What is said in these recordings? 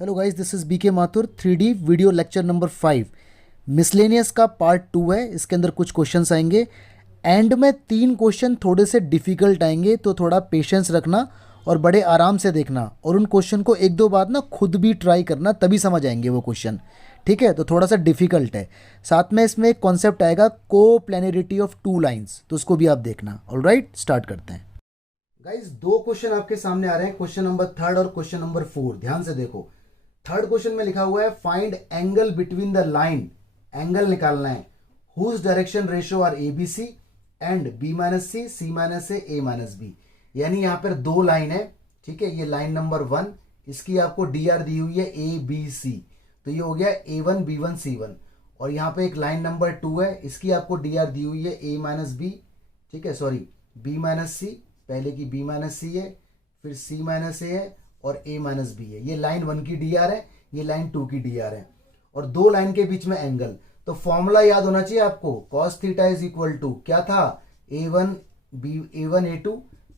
Hello guys, this is BK Mathur 3D video lecture number 5 miscellaneous का part 2 है। इसके अंदर कुछ क्वेश्चंस आएंगे। एंड में 3 क्वेश्चन थोड़े से डिफ़िकल्ट आएंगे, तो थोड़ा पेशेंस रखना और बड़े आराम से देखना, और उन क्वेश्चन को एक दो बार ना खुद भी ट्राई करना, तभी समझ आएंगे वो क्वेश्चन। ठीक है, तो थोड़ा सा डिफ़िकल्ट है। साथ में इसमें एक कॉन्सेप्ट आएगा कोप्लेनरिटी ऑफ टू लाइन्स, तो उसको भी आप देखना। ऑलराइट, स्टार्ट करते हैं। गाइस, 2 क्वेश्चन आपके सामने आ रहे हैं, क्वेश्चन नंबर 3 और क्वेश्चन नंबर 4। ध्यान से देखो। थर्ड क्वेश्चन में लिखा हुआ है find angle between the line. Angle निकालना है whose direction ratio are A B C and B minus C, C minus A minus B. यानी यहां पर 2 लाइन है। ठीक है, ये लाइन नंबर 1, इसकी आपको डी आर दी हुई है ए बी सी, तो ये हो गया A1 B1 C1। और यहां पे एक लाइन नंबर 2 है, इसकी आपको डी आर दी हुई है ए माइनस बी, ठीक है, सॉरी बी माइनस सी, पहले की बी माइनस सी है, फिर सी माइनस ए है और ए माइनस बी है। ये लाइन 1 की डी आर है, ये लाइन 2 की डी आर है, और 2 लाइन के बीच में एंगल। तो फॉर्मूला याद होना चाहिए आपको, cos theta is equal to क्या था, A1 A2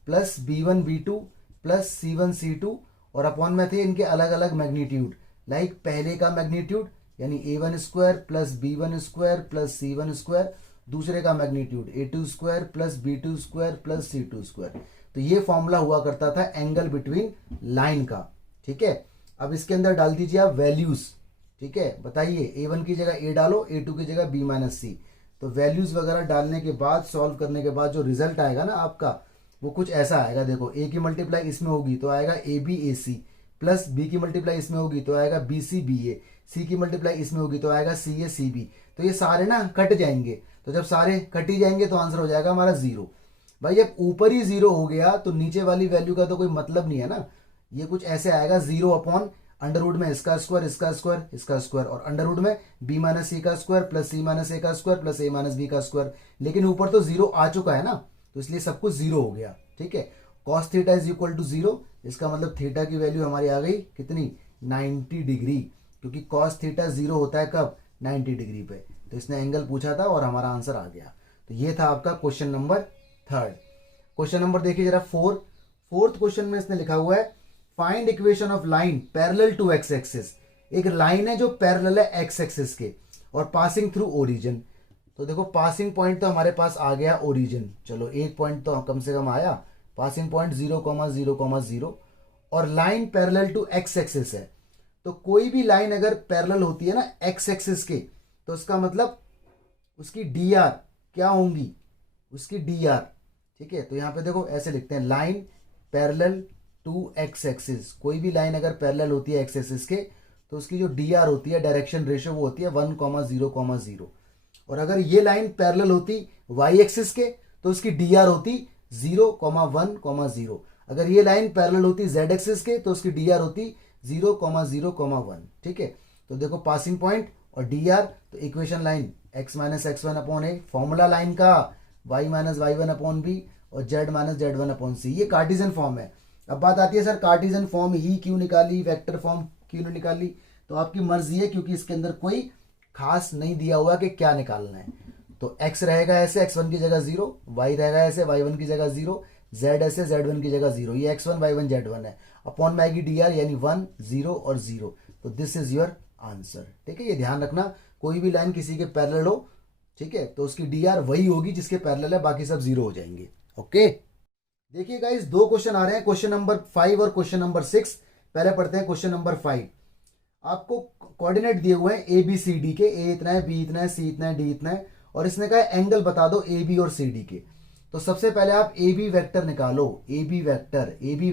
plus B1 B2 plus C1 C2, और अपॉन में थे इनके अलग अलग मैग्नीट्यूड। लाइक पहले का मैग्नीट्यूड यानी A1 square plus B1 square plus C1 square, दूसरे का magnitude A2 square plus B2 square plus C2 square. तो ये फॉर्मूला हुआ करता था एंगल बिटवीन लाइन का। ठीक है, अब इसके अंदर डाल दीजिए आप वैल्यूज। ठीक है, बताइए A1 की जगह A डालो, A2 की जगह B माइनस सी। तो वैल्यूज वगैरह डालने के बाद, सॉल्व करने के बाद जो रिजल्ट आएगा ना आपका, वो कुछ ऐसा आएगा। देखो, A की मल्टीप्लाई इसमें होगी तो आएगा AB AC, प्लस B की मल्टीप्लाई इसमें होगी तो आएगा BCBA, C की मल्टीप्लाई इसमें होगी तो आएगा CACB। तो ये सारे ना कट जाएंगे, तो जब सारे कट ही जाएंगे तो आंसर हो जाएगा हमारा 0। भाई जब ऊपर ही 0 हो गया तो नीचे वाली वैल्यू का तो कोई मतलब नहीं है ना। ये कुछ ऐसे आएगा 0 अपॉन अंडर रूट में इसका स्क्वायर इसका स्क्वायर इसका स्क्वायर, और अंडर रूट में B माइनस सी का square plus C minus A का square plus A minus B का स्क्वायर। लेकिन ऊपर तो 0 आ चुका है ना, तो इसलिए सब कुछ 0 हो गया। ठीक है, cos theta is equal to 0, इसका मतलब थीटा की वैल्यू हमारी आ गई कितनी, 90 डिग्री, क्योंकि कॉस थीटा 0 होता है कब, 90 डिग्री पे। तो इसने एंगल पूछा था और हमारा आंसर आ गया। तो ये था आपका क्वेश्चन नंबर 3। क्वेश्चन नंबर देखिए जरा 4th क्वेश्चन में इसने लिखा हुआ है find equation of line parallel to X axis. एक लाइन है जो पैरेलल है एक्स एक्सिस के और पासिंग थ्रू ओरिजिन। तो देखो, पासिंग पॉइंट तो हमारे पास आ गया ओरिजिन, चलो एक पॉइंट तो कम से कम आया, पासिंग पॉइंट 0,0,0, और line parallel to X axis है। तो कोई भी लाइन अगर पैरेलल होती है ना एक्स एक्सिस के, तो उसका मतलब उसकी डी आर क्या होंगी, उसकी डी आर। ठीक है, तो यहां पे देखो ऐसे लिखते हैं, line parallel to X axis. कोई भी लाइन अगर पैरेलल होती है एक्स एक्सिस के, तो उसकी जो डी आर होती है, डायरेक्शन रेशियो, वो होती है 1,0,0। और अगर ये लाइन पैरेलल होती वाई एक्सिस के, तो उसकी डी आर होती 0,1,0। अगर ये लाइन पैरेलल होती जेड एक्सिस के, तो उसकी डी आर होती 0,0,1। ठीक है, तो देखो पासिंग पॉइंट और डी आर, तो equation line x minus x1 upon a, formula line का y minus y1 upon b, और z minus z1 upon c. ये कार्टिजन फॉर्म है। अब बात आती है, सर कार्टिजन फॉर्म ही क्यों निकाली, वेक्टर फॉर्म क्यों नहीं निकाली? तो आपकी मर्जी है, क्योंकि इसके अंदर कोई खास नहीं दिया हुआ कि क्या निकालना है। तो x रहेगा ऐसे, x1 की जगह 0, y रहेगा ऐसे, y1 की जगह 0, z ऐसे, z1 की जगह 0। ये x1 y1 z1 है, अपॉन में आएगी डी आर, यानी 1 0 और 0। तो दिस इज योर आंसर। ठीक है, ये ध्यान रखना, कोई भी लाइन किसी के पैरेलल हो, ठीक है, तो उसकी डी आर वही होगी जिसके पैरेलल है, बाकी सब 0 हो जाएंगे। ओके, देखिए गाइस, 2 क्वेश्चन आ रहे हैं, क्वेश्चन नंबर 5 और क्वेश्चन नंबर 6। पहले पढ़ते हैं क्वेश्चन नंबर 5। आपको कोऑर्डिनेट दिए हुए हैं ए बी सी डी के, ए इतना है, बी इतना है, सी इतना है, डी इतना है, और इसने कहा एंगल बता दो ए बी और सी डी के। तो सबसे पहले आप ए बी वेक्टर निकालो। ए बी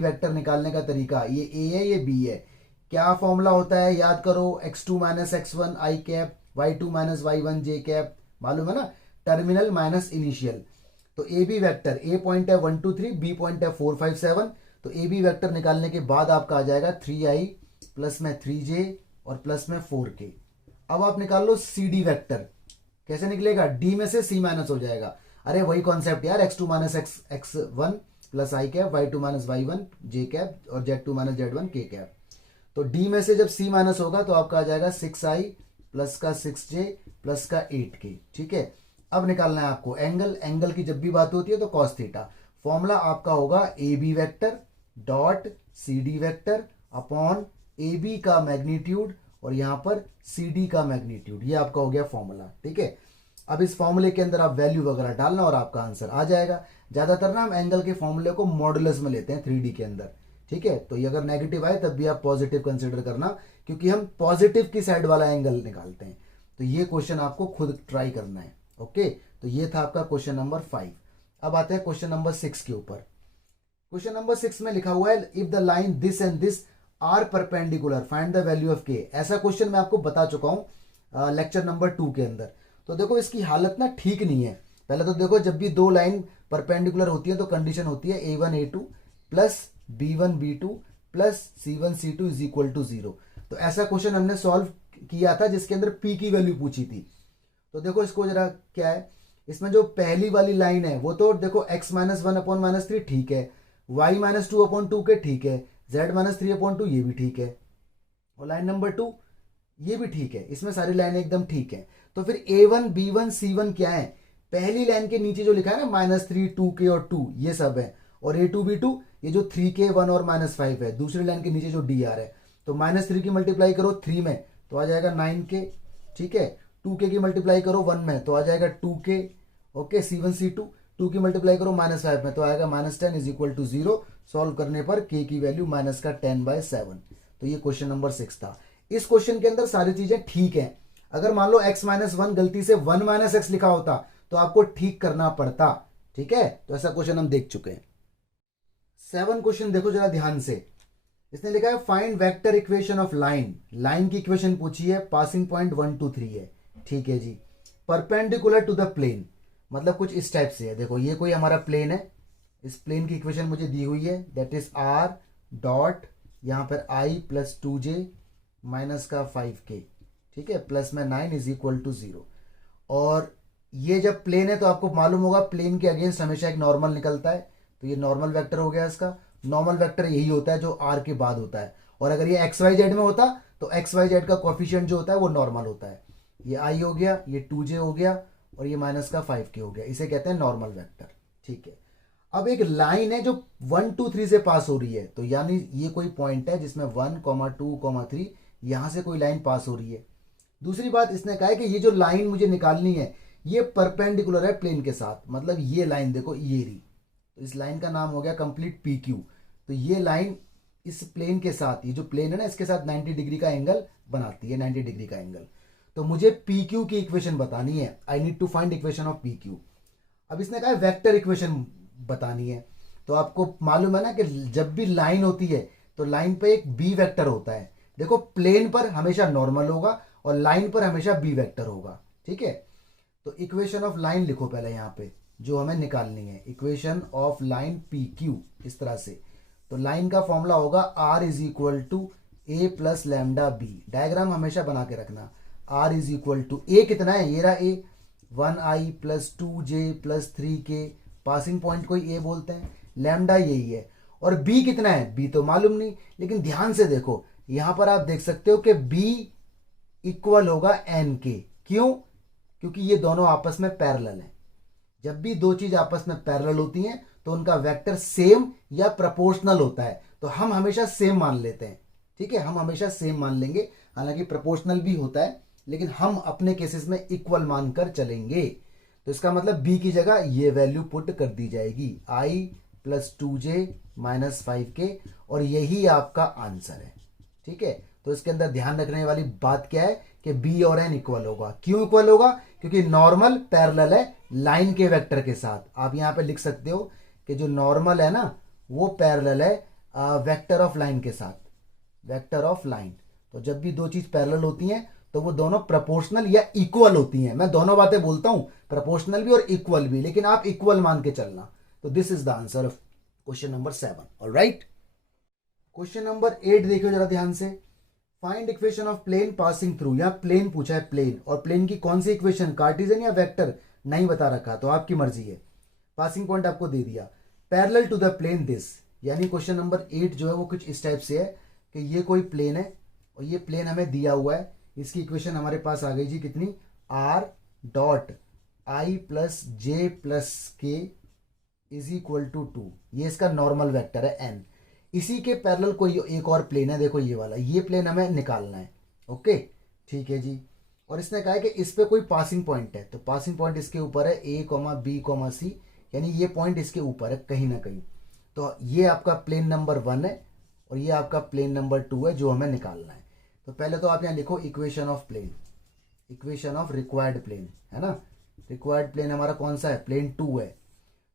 वेक्टर निकालने का तरीका, ये ए है ये बी है। क्या फॉर्मूला होता है, याद करो, x2 minus x1 I cap, y2 minus y1 J cap, मालूम है ना, टर्मिनल माइनस इनिशियल। तो A B vector, A point है 1 2 3, बी पॉइंट है 4 5 7। तो ए बी वेक्टर निकालने के बाद आपका आ जाएगा 3i प्लस में 3j और प्लस में 4k। अब आप निकाल लो सी डी वेक्टर। कैसे निकलेगा, डी में से सी माइनस हो जाएगा। अरे वही कॉन्सेप्ट यार, x2 माइनस x1 प्लस आई cap, y2 minus y1 J cap और z2 minus z1 k cap. तो डी में से जब सी माइनस होगा तो आपका आ जाएगा 6i प्लस का 6j प्लस का 8k। ठीक है, अब निकालना है आपको एंगल। एंगल की जब भी बात होती है तो कॉस थीटा। फॉर्मूला आपका होगा A B vector dot C D vector upon A B का मैग्नीट्यूड और यहाँ पर सी डी का मैग्नीट्यूड, ये आपका हो गया फॉर्मूला। ठीक है, अब इस फॉर्मूले के अंदर आप वैल्यू वगैरह डालना और आपका आंसर आ जाएगा। ज़्यादातर ना हम एंगल के फॉर्मूले को मॉडुलस में लेते हैं 3D के अंदर। ठीक है, तो ये अगर नेगेटिव आए तब भी आप पॉजिटिव कंसिडर करना, क्योंकि हम पॉजिटिव की साइड वाला एंगल निकालते हैं। तो ये क्वेश्चन आपको खुद ट्राई करना है। ओके, तो ये था आपका क्वेश्चन नंबर 5। अब आते हैं क्वेश्चन नंबर 6 के ऊपर। क्वेश्चन नंबर 6 में लिखा हुआ है if the line this and this are perpendicular find the value of K. ऐसा क्वेश्चन मैं आपको बता चुका हूं लेक्चर नंबर 2 के अंदर। तो देखो इसकी हालत ना ठीक नहीं है। पहले तो देखो, जब भी दो लाइन परपेंडिकुलर होती है तो कंडीशन होती है A1 A2 plus B1 B2 plus C1 C2 is equal to 0। तो ऐसा क्वेश्चन हमने सॉल्व किया था जिसके अंदर P की वैल्यू पूछी थी। तो देखो इसको जरा क्या है, इसमें जो पहली वाली लाइन है वो तो देखो x माइनस 1/-3 ठीक है, y माइनस 2/2 के ठीक है, z माइनस 3/2 ये भी ठीक है, और लाइन नंबर 2 ये भी ठीक है। इसमें सारी लाइनें एकदम ठीक है। तो फिर A1 B1 C1 क्या है, पहली लाइन के नीचे जो लिखा है ना -3 2k और 2 ये सब है, और A2 B2 ये जो 3k 1 और -5 है, दूसरी लाइन के नीचे जो dr है। तो -3 की मल्टीप्लाई करो 3 में तो आ जाएगा 9k। ठीक है, 2k की मल्टीप्लाई करो 1 में तो आ जाएगा 2k। ओके, C1 C2 2 की मल्टीप्लाई करो -5 में तो आएगा -10 इज इक्वल टू 0। सॉल्व करने पर k की वैल्यू -10/7। तो ये क्वेश्चन नंबर 6 था। इस क्वेश्चन के अंदर सारी चीजें ठीक है। अगर मान लो x-1 गलती से 1 - x लिखा होता तो आपको ठीक करना पड़ता। ठीक है, तो ऐसा क्वेश्चन हम देख चुके हैं। 7 क्वेश्चन देखो जरा ध्यान से। इसने लिखा है find vector equation of line. Line की इक्वेशन पूछी है, पासिंग पॉइंट 1 2 3 है। ठीक है जी, परपेंडिकुलर टू द प्लेन, मतलब कुछ इस टाइप से है। देखो ये कोई हमारा प्लेन है, इस प्लेन की इक्वेशन मुझे दी हुई है, दैट इज r डॉट यहाँ पर i प्लस 2j माइनस का 5k। ठीक है, प्लस में 9 इज इक्वल टू 0। और ये जब प्लेन है तो आपको मालूम होगा प्लेन के अगेंस्ट हमेशा एक नॉर्मल निकलता है। तो ये नॉर्मल वेक्टर हो गया इसका। नॉर्मल वेक्टर यही होता है जो r के बाद होता है, और अगर ये XYZ में होता तो XYZ का कोफिशिएंट जो होता है वो नॉर्मल होता है। ये i हो गया, ये 2j हो गया, और ये माइनस का 5k हो गया। इसे कहते हैं नॉर्मल वेक्टर। ठीक है, अब एक लाइन है जो 1 2 3 से पास हो रही है, तो यानी ये कोई पॉइंट है जिसमें 1 2 3 यहां से कोई लाइन पास हो रही है। दूसरी बात इसने कहा है कि ये जो लाइन मुझे निकालनी है ये परपेंडिकुलर है प्लेन के साथ, मतलब ये लाइन देखो ये रही, तो इस लाइन का नाम हो गया कंप्लीट PQ। तो ये लाइन इस प्लेन के साथ, ये जो प्लेन है ना इसके साथ 90 डिग्री का एंगल बनाती है, 90 डिग्री का एंगल। तो मुझे PQ की इक्वेशन बतानी है, I need to find equation of PQ। अब इसने कहा वेक्टर इक्वेशन बतानी है। तो आपको मालूम है ना कि जब भी लाइन होती है तो लाइन पे एक बी वेक्टर होता है। देखो प्लेन पर हमेशा नॉर्मल होगा और लाइन पर हमेशा बी वेक्टर होगा। ठीक है, तो इक्वेशन ऑफ लाइन लिखो पहले यहाँ पे जो हमें निकालनी है, इक्वेशन ऑफ लाइन PQ इस तरह से। तो लाइन का फॉर्मूला होगा R is equal to A plus lambda B. Diagram हमेशा बना के रखना। R is equal to A कितना है, ये रहा A, 1i plus 2j plus 3k, passing point कोई A बोलते हैं, लैम्डा यही है। और B कितना है, B तो मालूम नहीं, लेकिन ध्यान से देखो यहां पर आप देख सकते हो कि B इक्वल होगा n के। क्यों, क्योंकि ये दोनों आपस में पैरेलल हैं। जब भी दो चीज आपस में पैरेलल होती हैं तो उनका वेक्टर सेम या प्रोपोर्शनल होता है। तो हम हमेशा सेम मान लेते हैं। ठीक है, हम हमेशा सेम मान लेंगे, हालांकि प्रोपोर्शनल भी होता है, लेकिन हम अपने केसेस में इक्वल मानकर चलेंगे। तो इसका मतलब B की जगह ये वैल्यू पुट कर दी जाएगी, i plus 2j minus 5k, और यही आपका आंसर है। ठीक है, तो इसके अंदर ध्यान रखने वाली बात क्या है कि B और n इक्वल होगा। क्यों इक्वल होगा, क्योंकि नॉर्मल पैरेलल है लाइन के वेक्टर के साथ। आप यहां पे लिख सकते हो कि जो नॉर्मल है ना वो पैरेलल है वेक्टर ऑफ लाइन के साथ, वेक्टर ऑफ लाइन। तो जब भी दो चीज पैरेलल होती हैं तो वो दोनों प्रोपोर्शनल या इक्वल होती हैं। मैं दोनों बातें बोलता हूं, प्रोपोर्शनल भी और इक्वल भी, लेकिन आप इक्वल मान के चलना। तो this is the answer of question number 7। Alright, question number 8 देखिए जरा ध्यान से। Find equation of plane passing through. यहां प्लेन पूछा है, प्लेन, और प्लेन की कौन सी इक्वेशन, कार्टेशियन या वेक्टर, नहीं बता रखा, तो आपकी मर्जी है। पासिंग पॉइंट आपको दे दिया, parallel to the plane this, यानी क्वेश्चन नंबर 8 जो है वो कुछ इस टाइप से है कि ये कोई प्लेन है और ये प्लेन हमें दिया हुआ है। इसकी इक्वेशन हमारे पास आ गई जी कितनी, R dot i plus j plus k is equal to 2। ये इसका नॉर्मल वेक्टर है n। इसी के पैरेलल कोई एक और प्लेन है, देखो ये वाला, ये प्लेन हमें निकालना है। ओके, ठीक है जी। और इसने कहा है कि इस पे कोई पासिंग पॉइंट है, तो पासिंग पॉइंट इसके ऊपर है ए कॉमा बी कॉमा सी, यानी ये पॉइंट इसके ऊपर है कहीं ना कहीं। तो ये आपका प्लेन नंबर 1 है और ये आपका प्लेन नंबर 2 है जो हमें निकालना है। तो पहले तो आप यहाँ लिखो equation of plane, equation of required plane, है ना। रिक्वायर्ड प्लेन हमारा कौन सा है, प्लेन 2 है।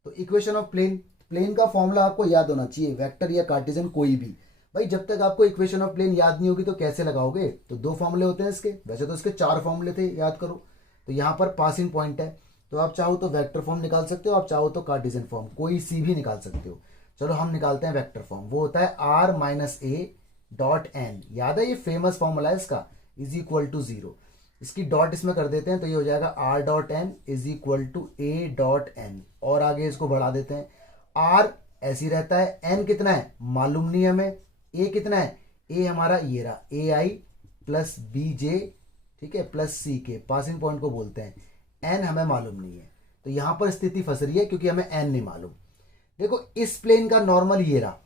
तो इक्वेशन ऑफ प्लेन, प्लेन का फॉर्मूला आपको याद होना चाहिए, वेक्टर या कार्टेशियन कोई भी। भाई जब तक आपको इक्वेशन ऑफ प्लेन याद नहीं होगी तो कैसे लगाओगे। तो 2 फॉर्मूले होते हैं इसके, वैसे तो इसके 4 फॉर्मूले थे, याद करो। तो यहाँ पर पासिंग पॉइंट है, तो आप चाहो तो वेक्टर फॉर्म निकाल सकते हो, आप चाहो तो कार्टेशियन फॉर्म, कोई सी भी निकाल सकते हो। चलो हम निकालते हैं वेक्टर फॉर्म, वो होता है r minus A dot N, याद है ये फेमस फॉर्मूला है इसका, इज इक्वल टू 0। इसकी डॉट इसमें कर देते हैं तो ये हो जाएगा r dot N is equal to A dot N, और आगे इसको बढ़ा देते हैं। r ऐसी रहता है, n कितना है मालूम नहीं हमें, a कितना है, a हमारा ये रहा, ए आई प्लस बी जे, ठीक है, प्लस सी के, पासिंग पॉइंट को बोलते हैं। n हमें मालूम नहीं है, तो यहां पर स्थिति फंस रही है क्योंकि हमें n नहीं मालूम। देखो इस प्लेन का नॉर्मल ये रहा,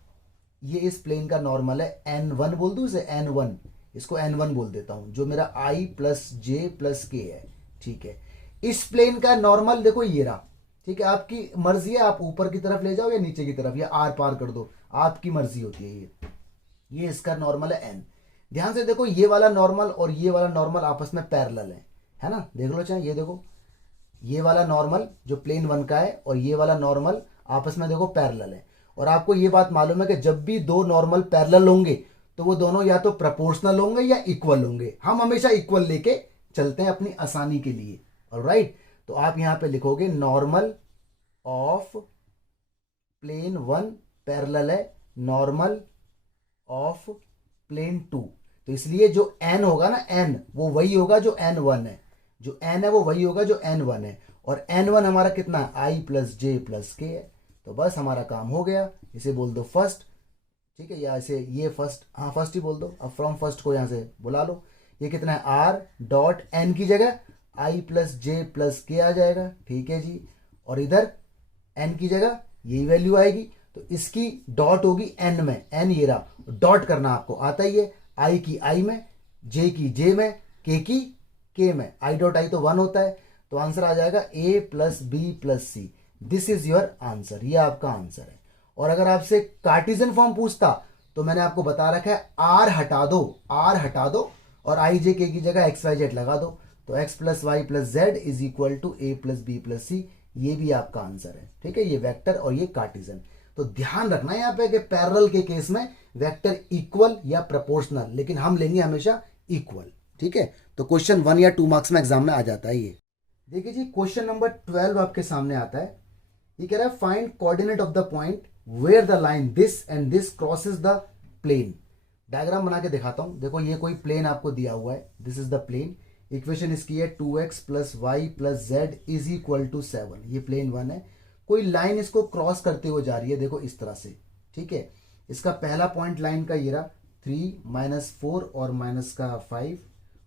ये इस प्लेन का नॉर्मल है, n1 बोल दूं इसे, n1, इसको n1 बोल देता हूं, जो मेरा i प्लस जे प्लस के है, ठीक है। इस प्लेन का नॉर्मल देखो ये रहा, ठीक है, आपकी मर्जी है, आप ऊपर की तरफ ले जाओ या नीचे की तरफ या आर पार कर दो, आपकी मर्जी होती है। ये इसका नॉर्मल है n। ध्यान से देखो ये वाला नॉर्मल और ये वाला नॉर्मल आपस में पैरेलल है ना, देख लो चाहे, ये देखो ये वाला नॉर्मल जो प्लेन 1 का है और ये वाला नॉर्मल आपस में देखो पैरेलल है। और आपको ये बात मालूम है कि जब भी 2 नॉर्मल पैरेलल होंगे तो वो दोनों या तो प्रोपोर्शनल होंगे या इक्वल होंगे। हम हमेशा इक्वल लेके चलते हैं अपनी आसानी के लिए, ऑलराइट। तो आप यहां पे लिखोगे नॉर्मल ऑफ प्लेन 1 पैरेलल है नॉर्मल ऑफ प्लेन 2। तो इसलिए जो n होगा ना, n वो वही होगा जो n1 है, जो n है वो वही होगा जो n1 है। और n1 हमारा कितना है, i प्लस जे प्लस के है। तो बस हमारा काम हो गया, इसे बोल दो फर्स्ट, ठीक है, या इसे ये फर्स्ट, हाँ फर्स्ट ही बोल दो। अब फ्रॉम फर्स्ट को यहाँ से बुला लो, ये कितना है r डॉट n की जगह i प्लस जे प्लस के आ जाएगा, ठीक है जी। और इधर n की जगह यही वैल्यू आएगी, तो इसकी डॉट होगी n में, n ये रहा, डॉट करना आपको आता ही है, i की i में, j की j में, k की k में, i डॉट i तो 1 होता है। तो आंसर आ जाएगा a plus B plus C, this is your answer, ये आपका आंसर है। और अगर आपसे कार्टेशियन फॉर्म पूछता तो मैंने आपको बता रखा है r हटा दो, r हटा दो और i j k की जगह x y z लगा दो, तो x plus Y plus Z is equal to a plus B plus c, ये भी आपका आंसर है, ठीक है। ये वेक्टर और ये कार्टेशियन। तो ध्यान रखना है यहाँ पे कि पैरेलल के केस में वेक्टर इक्वल या प्रोपोर्शनल, लेकिन हम लेंगे हमेशा इक्वल, ठीक है। तो क्वेश्चन 1 या 2 मार्क्स में एग्जाम में आ जाता है ये। देखिए जी क्वेश्चन नंबर 12 आपके सामने आता है, ये कह रहा है find coordinate of the point where the line this and this crosses the plane. Diagram बना के दिखाता हूं, देखो ये कोई प्लेन आपको दिया हुआ है, this is the plane, equation इसकी है 2x plus Y plus Z is equal to 7, ये प्लेन 1 है। कोई लाइन इसको क्रॉस करते हुए जा रही है, देखो इस तरह से, ठीक है। इसका पहला पॉइंट लाइन का ये रहा 3 माइनस 4 और माइनस का 5,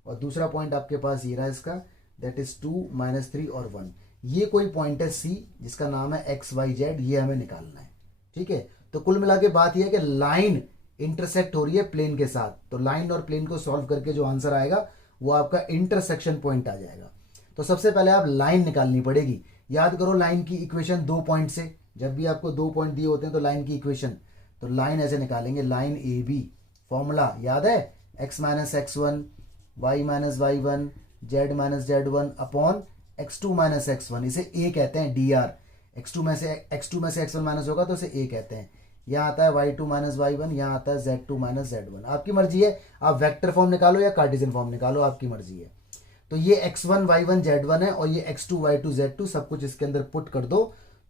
और दूसरा पॉइंट आपके पास ये रहा इसका, दैट इज 2 माइनस 3 और 1। ये कोई पॉइंट है सी जिसका नाम है एक्स वाई जेड, ये हमें निकालना है, ठीक है। तो कुल मिला के बात यह है कि लाइन इंटरसेक्ट हो रही है प्लेन के साथ, तो लाइन और प्लेन को सॉल्व करके जो आंसर आएगा वो आपका इंटरसेक्शन पॉइंट आ जाएगा। तो सबसे पहले आप लाइन निकालनी पड़ेगी। याद करो लाइन की इक्वेशन 2 पॉइंट से, जब भी आपको 2 पॉइंट दिए होते हैं तो लाइन की इक्वेशन, तो लाइन ऐसे निकालेंगे, लाइन ए बी, फॉर्मूला याद है, x minus x1 y minus y1 z minus z1 upon x2 minus x1, इसे a कहते हैं dr। x2 में से x1 माइनस होगा तो इसे a कहते हैं। यहाँ आता है y2 माइनस y1, यहाँ आता है z2 माइनस z1। आपकी मर्जी है, आप वेक्टर फॉर्म निकालो या कार्टेशियन फॉर्म निकालो, आपकी मर्जी है। तो ये x1 y1 z1 है और ये x2 y2 z2 सब कुछ इसके अंदर पुट कर दो।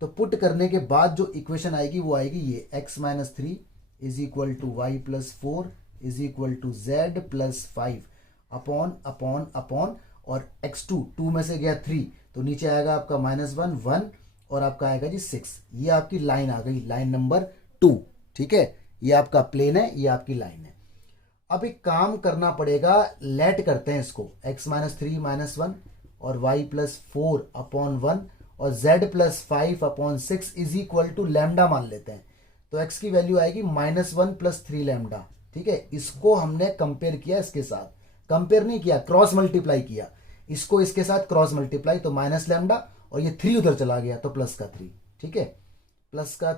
तो पुट करने के बाद जो इक्वेशन आएगी वो आएगी ये x minus 3 is equal to Y plus 4 is equal to z plus 5 upon upon upon, और x2 2 में से गया 3, तो नीचे आएगा आपका माइनस 1 1 और आपका आएगा जी 6। ये आपकी लाइन आ गई, लाइन नंबर 2, ठीक है। ये आपका प्लेन है, ये आपकी लाइन है। अब एक काम करना पड़ेगा, लेट करते हैं इसको, x माइनस 3 माइनस 1 और y प्लस 4 अपॉन 1 और z plus 5 upon 6 is equal to lambda मान लेते हैं। तो x की वैल्यू आएगी -1 + 3 लैम्डा। ठीक है, इसको हमने कंपेयर किया इसके साथ, कंपेयर नहीं किया, क्रॉस मल्टीप्लाई किया, इसको इसके साथ क्रॉस मल्टीप्लाई, तो माइनस लैम्डा और ये 3 उधर चला गया तो प्लस का 3। ठीक है, प्लस का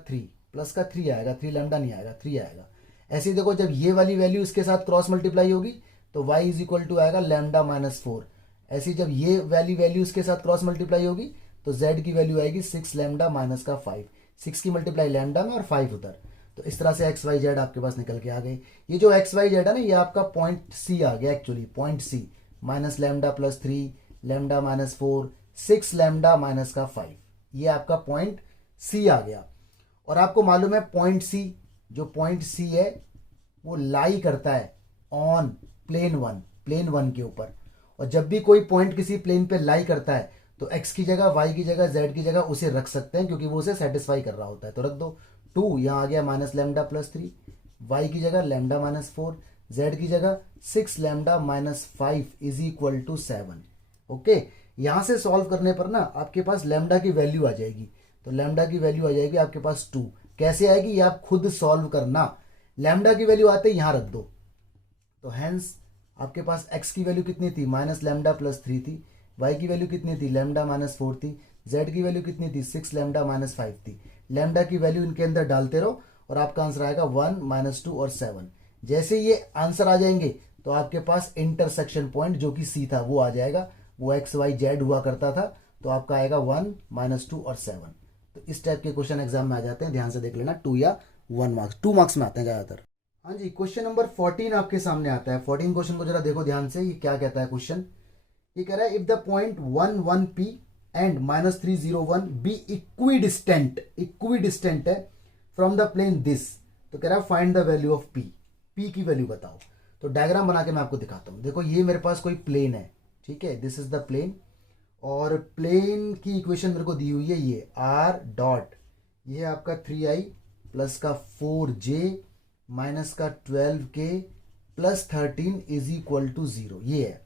3 आएगा, 3 लैम्डा नहीं आएगा, 3 आएगा। ऐसे ही देखो, जब ये वाली वैल्यू इसके साथ क्रॉस मल्टीप्लाई होगी तो y = आएगा लैम्डा -4। ऐसे ही जब ये वाली वैल्यू इसके साथ क्रॉस मल्टीप्लाई होगी तो z की वैल्यू आएगी 6 लैम्डा -5। 6 की मल्टीप्लाई लैम्डा में और 5 उधर, तो इस तरह से एक्स वाई जेड आपके पास निकल के आ गई। ये जो एक्स वाई जेड है ना, ये आपका पॉइंट सी आ गया, actually point C, minus lambda + 3 lambda -4 6 lambda -5, ये आपका पॉइंट सी आ गया। और आपको मालूम है पॉइंट सी, जो पॉइंट सी है वो लाई करता है ऑन प्लेन वन के ऊपर। और जब भी कोई पॉइंट किसी प्लेन पे लाई करता है तो एक्स की जगह, वाई की जगह, जेड की जगह उसे रख सकते हैं, क्योंकि वो उसे सेटिस्फाई कर रहा होता है। तो रख दो 2, यहाँ आ गया माइनस लैम्डा + 3, वाई की जगह लैम्डा -4, जेड की जगह 6 लैम्डा -5 = 7। ओके, यहां से सॉल्व करने पर ना आपके पास लैम्डा की वैल्यू आ जाएगी। तो लैम्डा की वैल्यू आ जाएगी आपके पास 2। कैसे आएगी ये आप खुद सॉल्व करना। लैम्डा की वैल्यू आते ही यहां रख दो, तो हैंस आपके पास x की वैल्यू कितनी थी, माइनस लैम्डा + 3 थी, y की वैल्यू कितनी थी, लैम्डा -4 थी, z की वैल्यू कितनी थी, 6 लैम्डा -5 थी। लैम्डा की वैल्यू इनके अंदर डालते रहो और आपका आंसर आएगा 1 -2 और 7। जैसे ये आंसर आ जाएंगे तो आपके पास इंटरसेक्शन पॉइंट जो कि सी था वो आ जाएगा, वो एक्स वाई जेड हुआ करता था, तो आपका आएगा 1 -2 और 7। तो इस टाइप के क्वेश्चन एग्जाम में आ जाते हैं, ध्यान से देख लेना, 2 या 1 मार्क्स, 2 मार्क्स में आते हैं ज्यादातर। हाँ जी, क्वेश्चन नंबर 14 आपके सामने आता है। 14 क्वेश्चन को जरा देखो ध्यान से, ये क्या कहता है क्वेश्चन। ये कह रहा है if the point 1 1 p and -3 0 1 be equidistant है फ्रॉम द प्लेन दिस, तो कह रहा है find the value of p की वैल्यू बताओ। तो डायग्राम बना के मैं आपको दिखाता हूं। देखो ये मेरे पास कोई प्लेन है, ठीक है, दिस इज द प्लेन, और प्लेन की इक्वेशन मेरे को दी हुई है ये r डॉट, ये आपका 3i प्लस का 4j माइनस का 12k प्लस 13 = 0, ये है।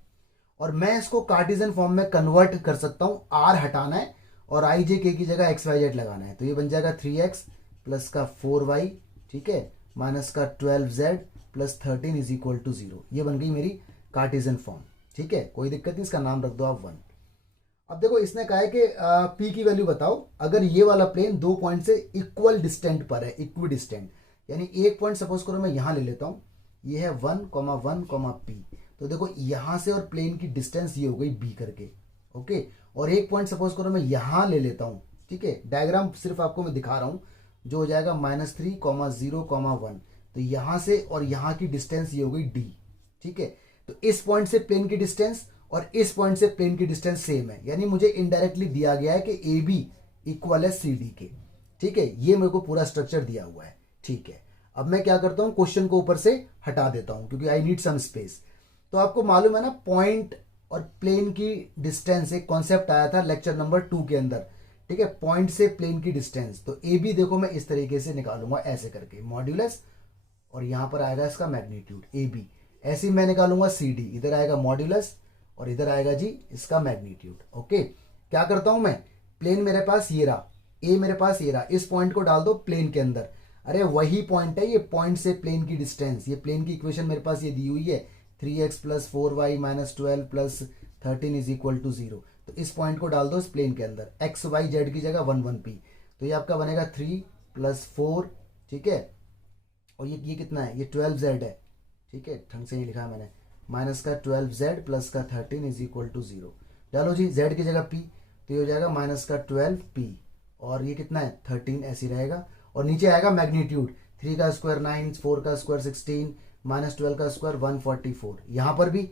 और मैं इसको कार्टेशियन फॉर्म में कन्वर्ट कर सकता हूं, r हटाना है और i j k की जगह x y z लगाना है। तो ये बन जाएगा 3x प्लस का 4y, ठीक है, माइनस का 12z प्लस 13 = 0। ये बन गई मेरी कार्टेशियन फॉर्म, ठीक है, कोई दिक्कत नहीं, इसका नाम रख दो आप 1। अब देखो इसने कहा है कि p की वैल्यू बताओ अगर ये वाला प्लेन 2 पॉइंट से इक्वल डिस्टेंट पर है, इक्विडिस्टेंट, यानी एक पॉइंट सपोज करो मैं यहां ले लेता हूं, ये है 1, 1, p। तो देखो यहां से और प्लेन की डिस्टेंस ये हो गई b करके, ओके। और एक पॉइंट सपोज करो मैं यहां ले लेता हूं, ठीक है, डायग्राम सिर्फ आपको मैं दिखा रहा हूं, जो हो जाएगा -3, 0, 1। तो यहां से और यहां की डिस्टेंस ये हो गई d, ठीक है। तो इस पॉइंट से प्लेन की डिस्टेंस और इस पॉइंट से प्लेन की डिस्टेंस सेम है, यानी मुझे इनडायरेक्टली दिया गया है कि ए बी इक्वल है सी डी के, ठीक है, ये मेरे को पूरा स्ट्रक्चर दिया हुआ है, ठीक है। अब मैं क्या करता हूं, क्वेश्चन को ऊपर से हटा देता हूं क्योंकि आई नीड सम स्पेस। तो आपको मालूम है ना पॉइंट और प्लेन की डिस्टेंस, एक कॉन्सेप्ट आया था लेक्चर नंबर 2 के अंदर, ठीक है, पॉइंट से प्लेन की डिस्टेंस। तो ए बी देखो मैं इस तरीके से निकालूंगा, ऐसे करके मॉड्यूलस, और यहां पर आएगा इसका मैग्नीट्यूड ए बी। ऐसे ही मैं निकालूंगा सी डी, इधर आएगा मॉड्यूलस और इधर आएगा जी इसका मैग्नीट्यूड, ओके। क्या करता हूं मैं, प्लेन मेरे पास ये रहा, ए मेरे पास ये रहा, इस पॉइंट को डाल दो प्लेन के अंदर, अरे वही पॉइंट है ये, पॉइंट से प्लेन की डिस्टेंस, ये प्लेन की इक्वेशन मेरे पास ये दी हुई है 3x plus 4y minus 12 plus 13 = 0। तो इस पॉइंट को डाल दो इस प्लेन के अंदर, एक्स वाई जेड की जगह 1 1 p, तो ये आपका बनेगा 3 + 4, ठीक है, और ये कितना है, ये 12z है, ठीक है, ढंग से नहीं लिखा है मैंने, माइनस का 12z प्लस का 13 = 0। डालो जी z की जगह p, तो ये हो जाएगा माइनस का 12p, और ये कितना है 13, ऐसे रहेगा। और नीचे आएगा मैग्नीट्यूड, 3 का स्क्वायर 9, 4 का स्क्वायर 16, माइनस 12 का स्क्वायर 144। यहां पर भी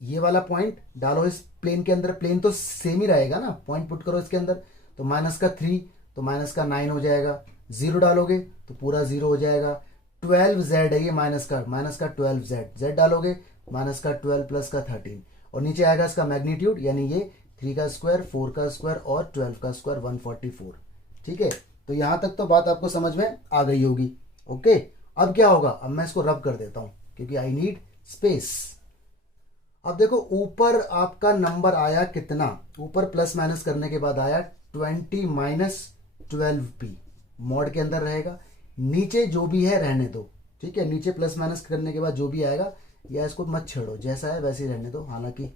ये वाला पॉइंट डालो इस प्लेन के अंदर, प्लेन तो सेम ही रहेगा ना, पॉइंट पुट करो इसके अंदर, तो माइनस का 3 तो माइनस का 9 हो जाएगा, 0 डालोगे तो पूरा 0 हो जाएगा। 12z है ये, माइनस का 12z, z डालोगे माइनस का 12 प्लस का 13, और नीचे आएगा इसका मैग्नीट्यूड, यानी ये 3 का स्क्वायर 4 का स्क्वायर और 12 का स्क्वायर 144, ठीक है। तो यहां तक तो बात आपको समझ में आ गई होगी, ओके। अब क्या होगा, अब मैं इसको रब कर देता हूं क्योंकि आई नीड स्पेस। अब देखो ऊपर आपका नंबर आया कितना, ऊपर प्लस माइनस करने के बाद आया 20 - 12p, मॉड के अंदर रहेगा। नीचे जो भी है रहने दो, ठीक है। नीचे प्लस माइनस करने के बाद जो भी आएगा, या इसको मत छेड़ो, जैसा है वैसे ही रहने दो हालांकि।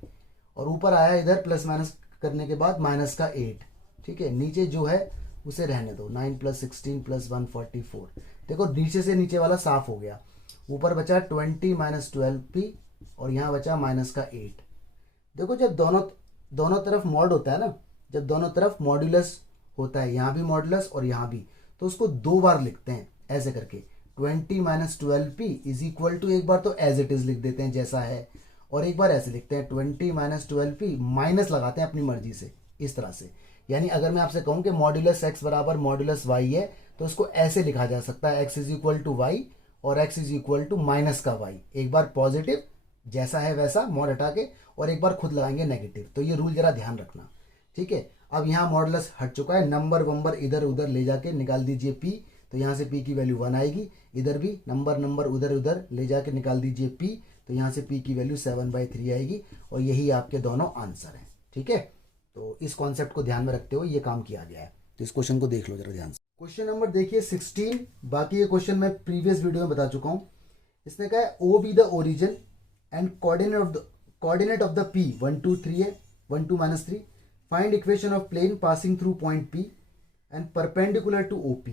और ऊपर आया इधर प्लस माइनस करने के बाद माइनस का 8, ठीक है। नीचे जो है उसे रहने दो, 9 + 16 + 144। देखो नीचे से नीचे वाला साफ हो गया। ऊपर बचा 20 - 12p और यहाँ बचा माइनस का 8। देखो जब दोनों तरफ मॉड होता है ना, जब दोनों तरफ मॉड्यूलस होता है, यहाँ भी मॉड्यूलस और यहाँ भी, तो उसको 2 बार लिखते हैं ऐसे करके। 20 - 12p = एक बार तो एज इट इज लिख देते हैं जैसा है, और एक बार ऐसे लिखते हैं 20 - 12p, माइनस लगाते हैं अपनी मर्जी से इस तरह से। यानी अगर मैं आपसे कहूं कि मॉड्यूलस x बराबर मॉड्यूलस y है, तो उसको ऐसे लिखा जा सकता है x = y और x = माइनस का y। एक बार पॉजिटिव जैसा है वैसा मॉड हटा के, और एक बार खुद लगाएंगे नेगेटिव। तो ये रूल जरा ध्यान रखना, ठीक है। अब यहाँ मॉडुलस हट चुका है, नंबर वंबर इधर उधर ले जाके निकाल दीजिए p, तो यहाँ से p की वैल्यू 1 आएगी। इधर भी नंबर उधर उधर ले जाके निकाल दीजिए p, तो यहाँ से p की वैल्यू 7/3 आएगी, और यही आपके दोनों आंसर हैं, ठीक है। तो इस कॉन्सेप्ट को ध्यान में रखते हुए ये काम किया गया है। तो इस क्वेश्चन को देख लो जरा ध्यान से। क्वेश्चन नंबर देखिए 16। बाकी ये क्वेश्चन मैं प्रीवियस वीडियो में बता चुका हूँ। इसने कहा है O be the origin and coordinate of the p 1 2 3 है, 1 2 - 3। Find equation of plane passing through point p and perpendicular to OP।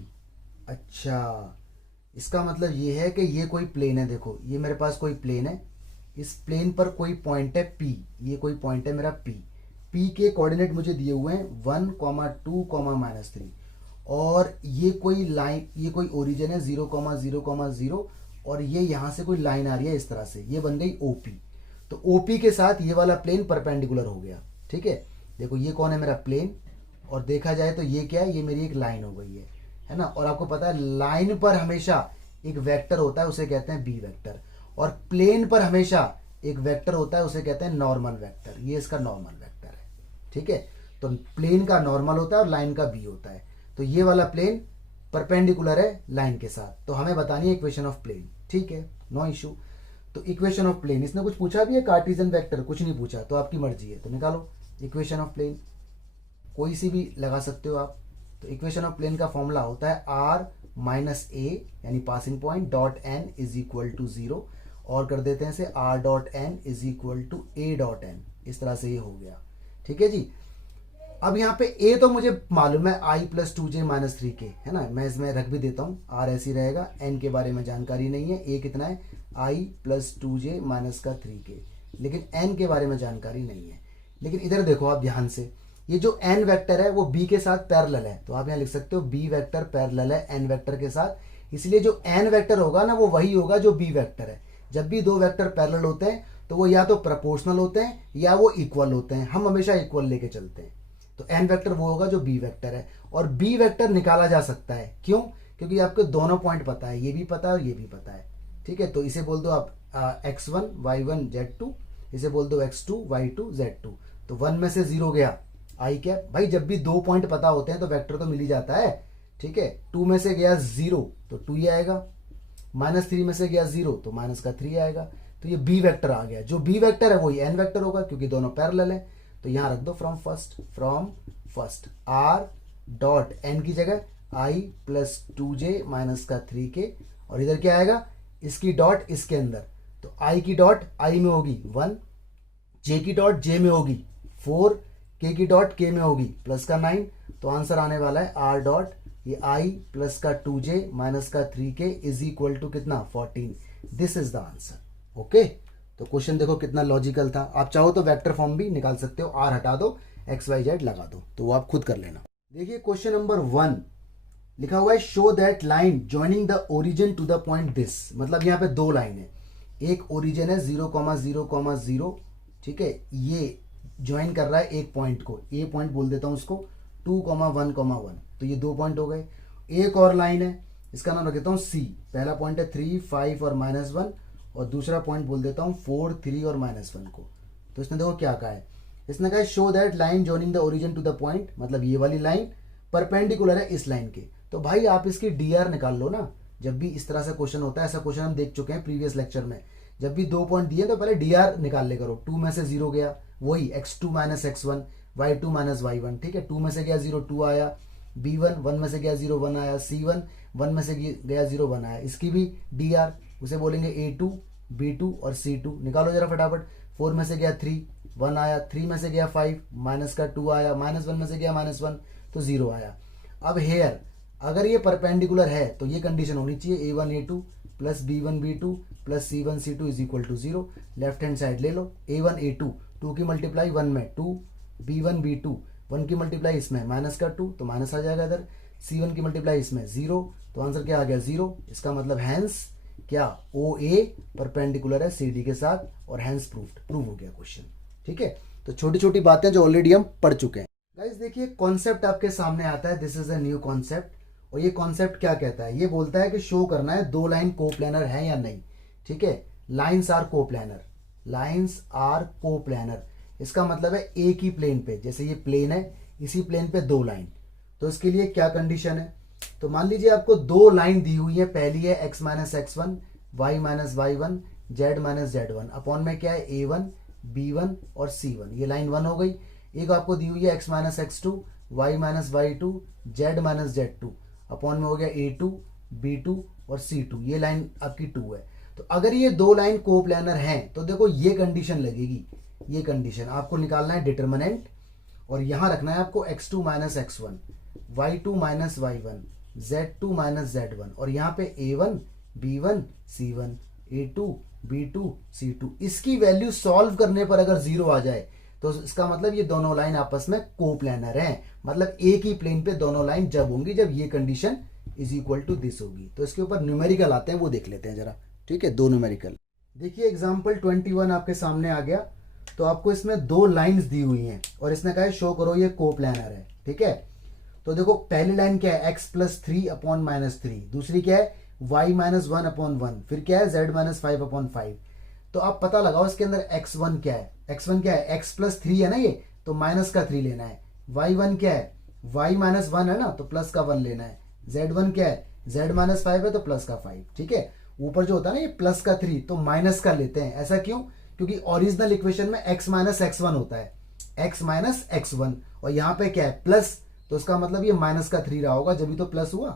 अच्छा, इसका मतलब ये है कि ये कोई प्लेन है। देखो ये मेरे पास कोई प्लेन है, इस प्लेन पर कोई पॉइंट है p, ये कोई पॉइंट है मेरा p के कोऑर्डिनेट मुझे दिए हुए हैं 1, 2, -3, और ये कोई लाइन, ये कोई ओरिजिन है 0, 0, 0, और ये यहाँ से कोई लाइन आ रही है इस तरह से, ये बन गई OP। तो OP के साथ ये वाला प्लेन परपेंडिकुलर हो गया, ठीक है। देखो ये कौन है मेरा प्लेन, और देखा जाए तो ये क्या है, ये मेरी एक लाइन हो गई है ना। और आपको पता है लाइन पर हमेशा एक वेक्टर होता है, उसे कहते हैं बी वेक्टर, और प्लेन पर हमेशा एक वेक्टर होता है, उसे कहते हैं नॉर्मल वेक्टर। ये इसका नॉर्मल वेक्टर है, ठीक है। तो प्लेन का नॉर्मल होता है और लाइन का बी होता है। तो ये वाला प्लेन परपेंडिकुलर है लाइन के साथ, तो हमें बतानी है इक्वेशन ऑफ प्लेन, ठीक है, नो इशू। तो इक्वेशन ऑफ प्लेन, इसने कुछ पूछा भी है कार्टेशियन वेक्टर, कुछ नहीं पूछा, तो आपकी मर्जी है, तो निकालो इक्वेशन ऑफ प्लेन, कोई सी भी लगा सकते हो आप। तो इक्वेशन ऑफ प्लेन का फॉर्मूला होता है r - a यानी पासिंग पॉइंट डॉट n = 0, और कर देते हैं इसे r.n = a.n, इस तरह से ये हो गया, ठीक है जी। अब यहाँ पे a तो मुझे मालूम है i + 2j - 3k है ना, मैं इसमें रख भी देता हूँ, r ऐसी रहेगा। n के बारे में जानकारी नहीं है, a कितना है i + 2j - 3k, लेकिन n के बारे में जानकारी नहीं है। लेकिन इधर देखो आप ध्यान से, ये जो n वेक्टर है वो b के साथ पैरेलल है, तो आप यहाँ लिख सकते हो b वेक्टर पैरेलल है n वेक्टर के साथ। इसलिए जो n वेक्टर होगा ना वो वही होगा जो b वेक्टर है। जब भी दो वेक्टर पैरेलल होते हैं तो वो या तो प्रोपोर्शनल होते हैं या वो इक्वल होते हैं, हम हमेशा इक्वल लेके चलते हैं। तो n वेक्टर वो होगा जो b वेक्टर है, और b वेक्टर निकाला जा सकता है, क्यों? क्योंकि आपको दोनों पॉइंट पता है, ये भी पता है और ये भी पता है, ठीक है। तो इसे बोल दो आप x1 y1 z2, इसे बोल दो x2 y2 z2। तो 1 में से 0 गया आई क्या भाई, जब भी दो पॉइंट पता होते हैं तो वेक्टर तो मिल ही जाता है, ठीक है। 2 में से गया 0 तो 2 ही आएगा, -3 में से गया 0 तो माइनस का 3 आएगा। तो ये बी वेक्टर आ गया, जो बी वेक्टर है वही एन वेक्टर होगा क्योंकि दोनों पैरेलल है। तो यहां रख दो from first r dot N की जगह i + 2j - 3k, और इधर क्या आएगा, इसकी डॉट इसके अंदर, तो i की डॉट i में होगी 1, j की डॉट j में होगी 4, k की डॉट k में होगी +9। तो आंसर आने वाला है r डॉट ये i + 2j - 3k = कितना 14। This is the answer, okay. तो क्वेश्चन देखो कितना लॉजिकल था। आप चाहो तो वेक्टर फॉर्म भी निकाल सकते हो, r हटा दो x y z लगा दो, तो वो आप खुद कर लेना। देखिए क्वेश्चन नंबर 1 लिखा हुआ है show that line joining the origin to the point this. मतलब यहाँ पे दो लाइन है, एक ओरिजिन है 0, 0, 0, ठीक है, ये ज्वाइन कर रहा है एक पॉइंट को, ए पॉइंट बोल देता हूँ उसको, 2, 1, 1, तो ये 2 पॉइंट हो गए। एक और लाइन है, इसका नाम रख देता हूँ सी। पहला पॉइंट है 3, 5 और -1, और दूसरा पॉइंट बोल देता हूँ 4, 3 और -1 को। तो इसने देखो क्या कहा है, इसने कहा show that line joining the origin to the point, मतलब ये वाली लाइन परपेंडिकुलर है इस लाइन के। तो भाई आप इसकी dr निकाल लो ना, जब भी इस तरह से क्वेश्चन होता है, ऐसा क्वेश्चन हम देख चुके हैं प्रीवियस लेक्चर में। जब भी दो पॉइंट दिए तो पहले dr निकाल ले करो। 2 में से 0 गया, वही x2 - x1, y2 - y1, ठीक है। 2 में से गया 0, 2 आया, B1 1 में से गया 0 1 आया, C1 1 में से गया 0 1 आया, इसकी भी DR उसे बोलेंगे A2 B2 और C2। निकालो जरा फटाफट। 4 में से गया 3 1 आया, 3 में से गया 5 माइनस का 2 आया, -1 में से गया -1 तो 0 आया। अब हेयर अगर ये परपेंडिकुलर है तो ये कंडीशन होनी चाहिए A1 A2 plus B1 B2 plus C1 C2 is equal to 0। Left hand side ले लो। A1 A2 2 की मल्टीप्लाई 1 में 2, B1 B2 1 की मल्टीप्लाई इसमें माइनस का 2 तो माइनस आ जाएगा इधर, C1 की मल्टीप्लाई इसमें 0 तो आंसर क्या आ गया 0। इसका मतलब हैंस क्या OA परपेंडिकुलर है CD के साथ और हैंस प्रूव हो गया क्वेश्चन। ठीक है, तो छोटी छोटी बातें जो ऑलरेडी हम पढ़ चुके हैं। गाइस देखिए कॉन्सेप्ट आपके सामने आता है, this is a new concept. और ये कॉन्सेप्ट क्या कहता है, ये बोलता है कि शो करना है दो लाइन कोप्लानर है या नहीं। ठीक है, lines are coplanar, lines are coplanar इसका मतलब है एक ही प्लेन पे, जैसे ये प्लेन है इसी प्लेन पे दो लाइन। तो इसके लिए क्या कंडीशन है, तो मान लीजिए आपको दो लाइन दी हुई है, पहली है x minus x1 y minus y1 z minus z1 upon में क्या है a1 b1 और c1, ये लाइन 1 हो गई। एक आपको दी हुई है x minus x2 y minus y2 z minus z2 upon में हो गया a2 b2 और c2, ये लाइन आपकी 2 है। तो अगर ये दो लाइन कोप्लानर हैं तो देखो ये कंडीशन लगेगी, ये कंडीशन आपको निकालना है डिटर्मिनेंट, और यहां रखना है आपको x2 minus x1 y2 minus y1 z2 minus z1 और यहाँ पे a1 b1 c1 a2 b2 c2। इसकी वैल्यू सॉल्व करने पर अगर 0 आ जाए तो इसका मतलब ये दोनों लाइन आपस में कोप्लानर हैं, मतलब एक ही प्लेन पे दोनों लाइन जब होंगी जब ये condition is equal to this होगी। तो इसके ऊपर न्यूमेरिकल आते हैं, वो देख लेते हैं जरा। ठीक है, दो न्यूमेरिकल देखिए। एग्जाम्पल 21 आपके सामने आ गया। तो आपको इसमें दो लाइंस दी हुई हैं और इसने कहा है शो करो ये कोप्लानर है। ठीक है, तो देखो पहली लाइन क्या है x प्लस 3 अपॉन माइनस 3, दूसरी क्या है y माइनस 1 अपॉन 1, फिर क्या है z माइनस 5 अपॉन 5। तो आप पता लगाओ इसके अंदर x1 क्या है, x1 क्या है x प्लस 3 है ना, ये तो माइनस का 3 लेना है। y1 क्या है y माइनस 1 है ना, तो प्लस का 1 लेना है। z1 क्या है z माइनस 5 है तो प्लस का 5। ठीक है, ऊपर जो होता है ना ये प्लस का 3 तो माइनस का लेते हैं, ऐसा क्यों, क्योंकि ओरिजिनल इक्वेशन में x माइनस x1 होता है, x माइनस x1, और यहाँ पे क्या है प्लस, तो इसका मतलब ये माइनस का 3 रहा होगा जब तो प्लस हुआ।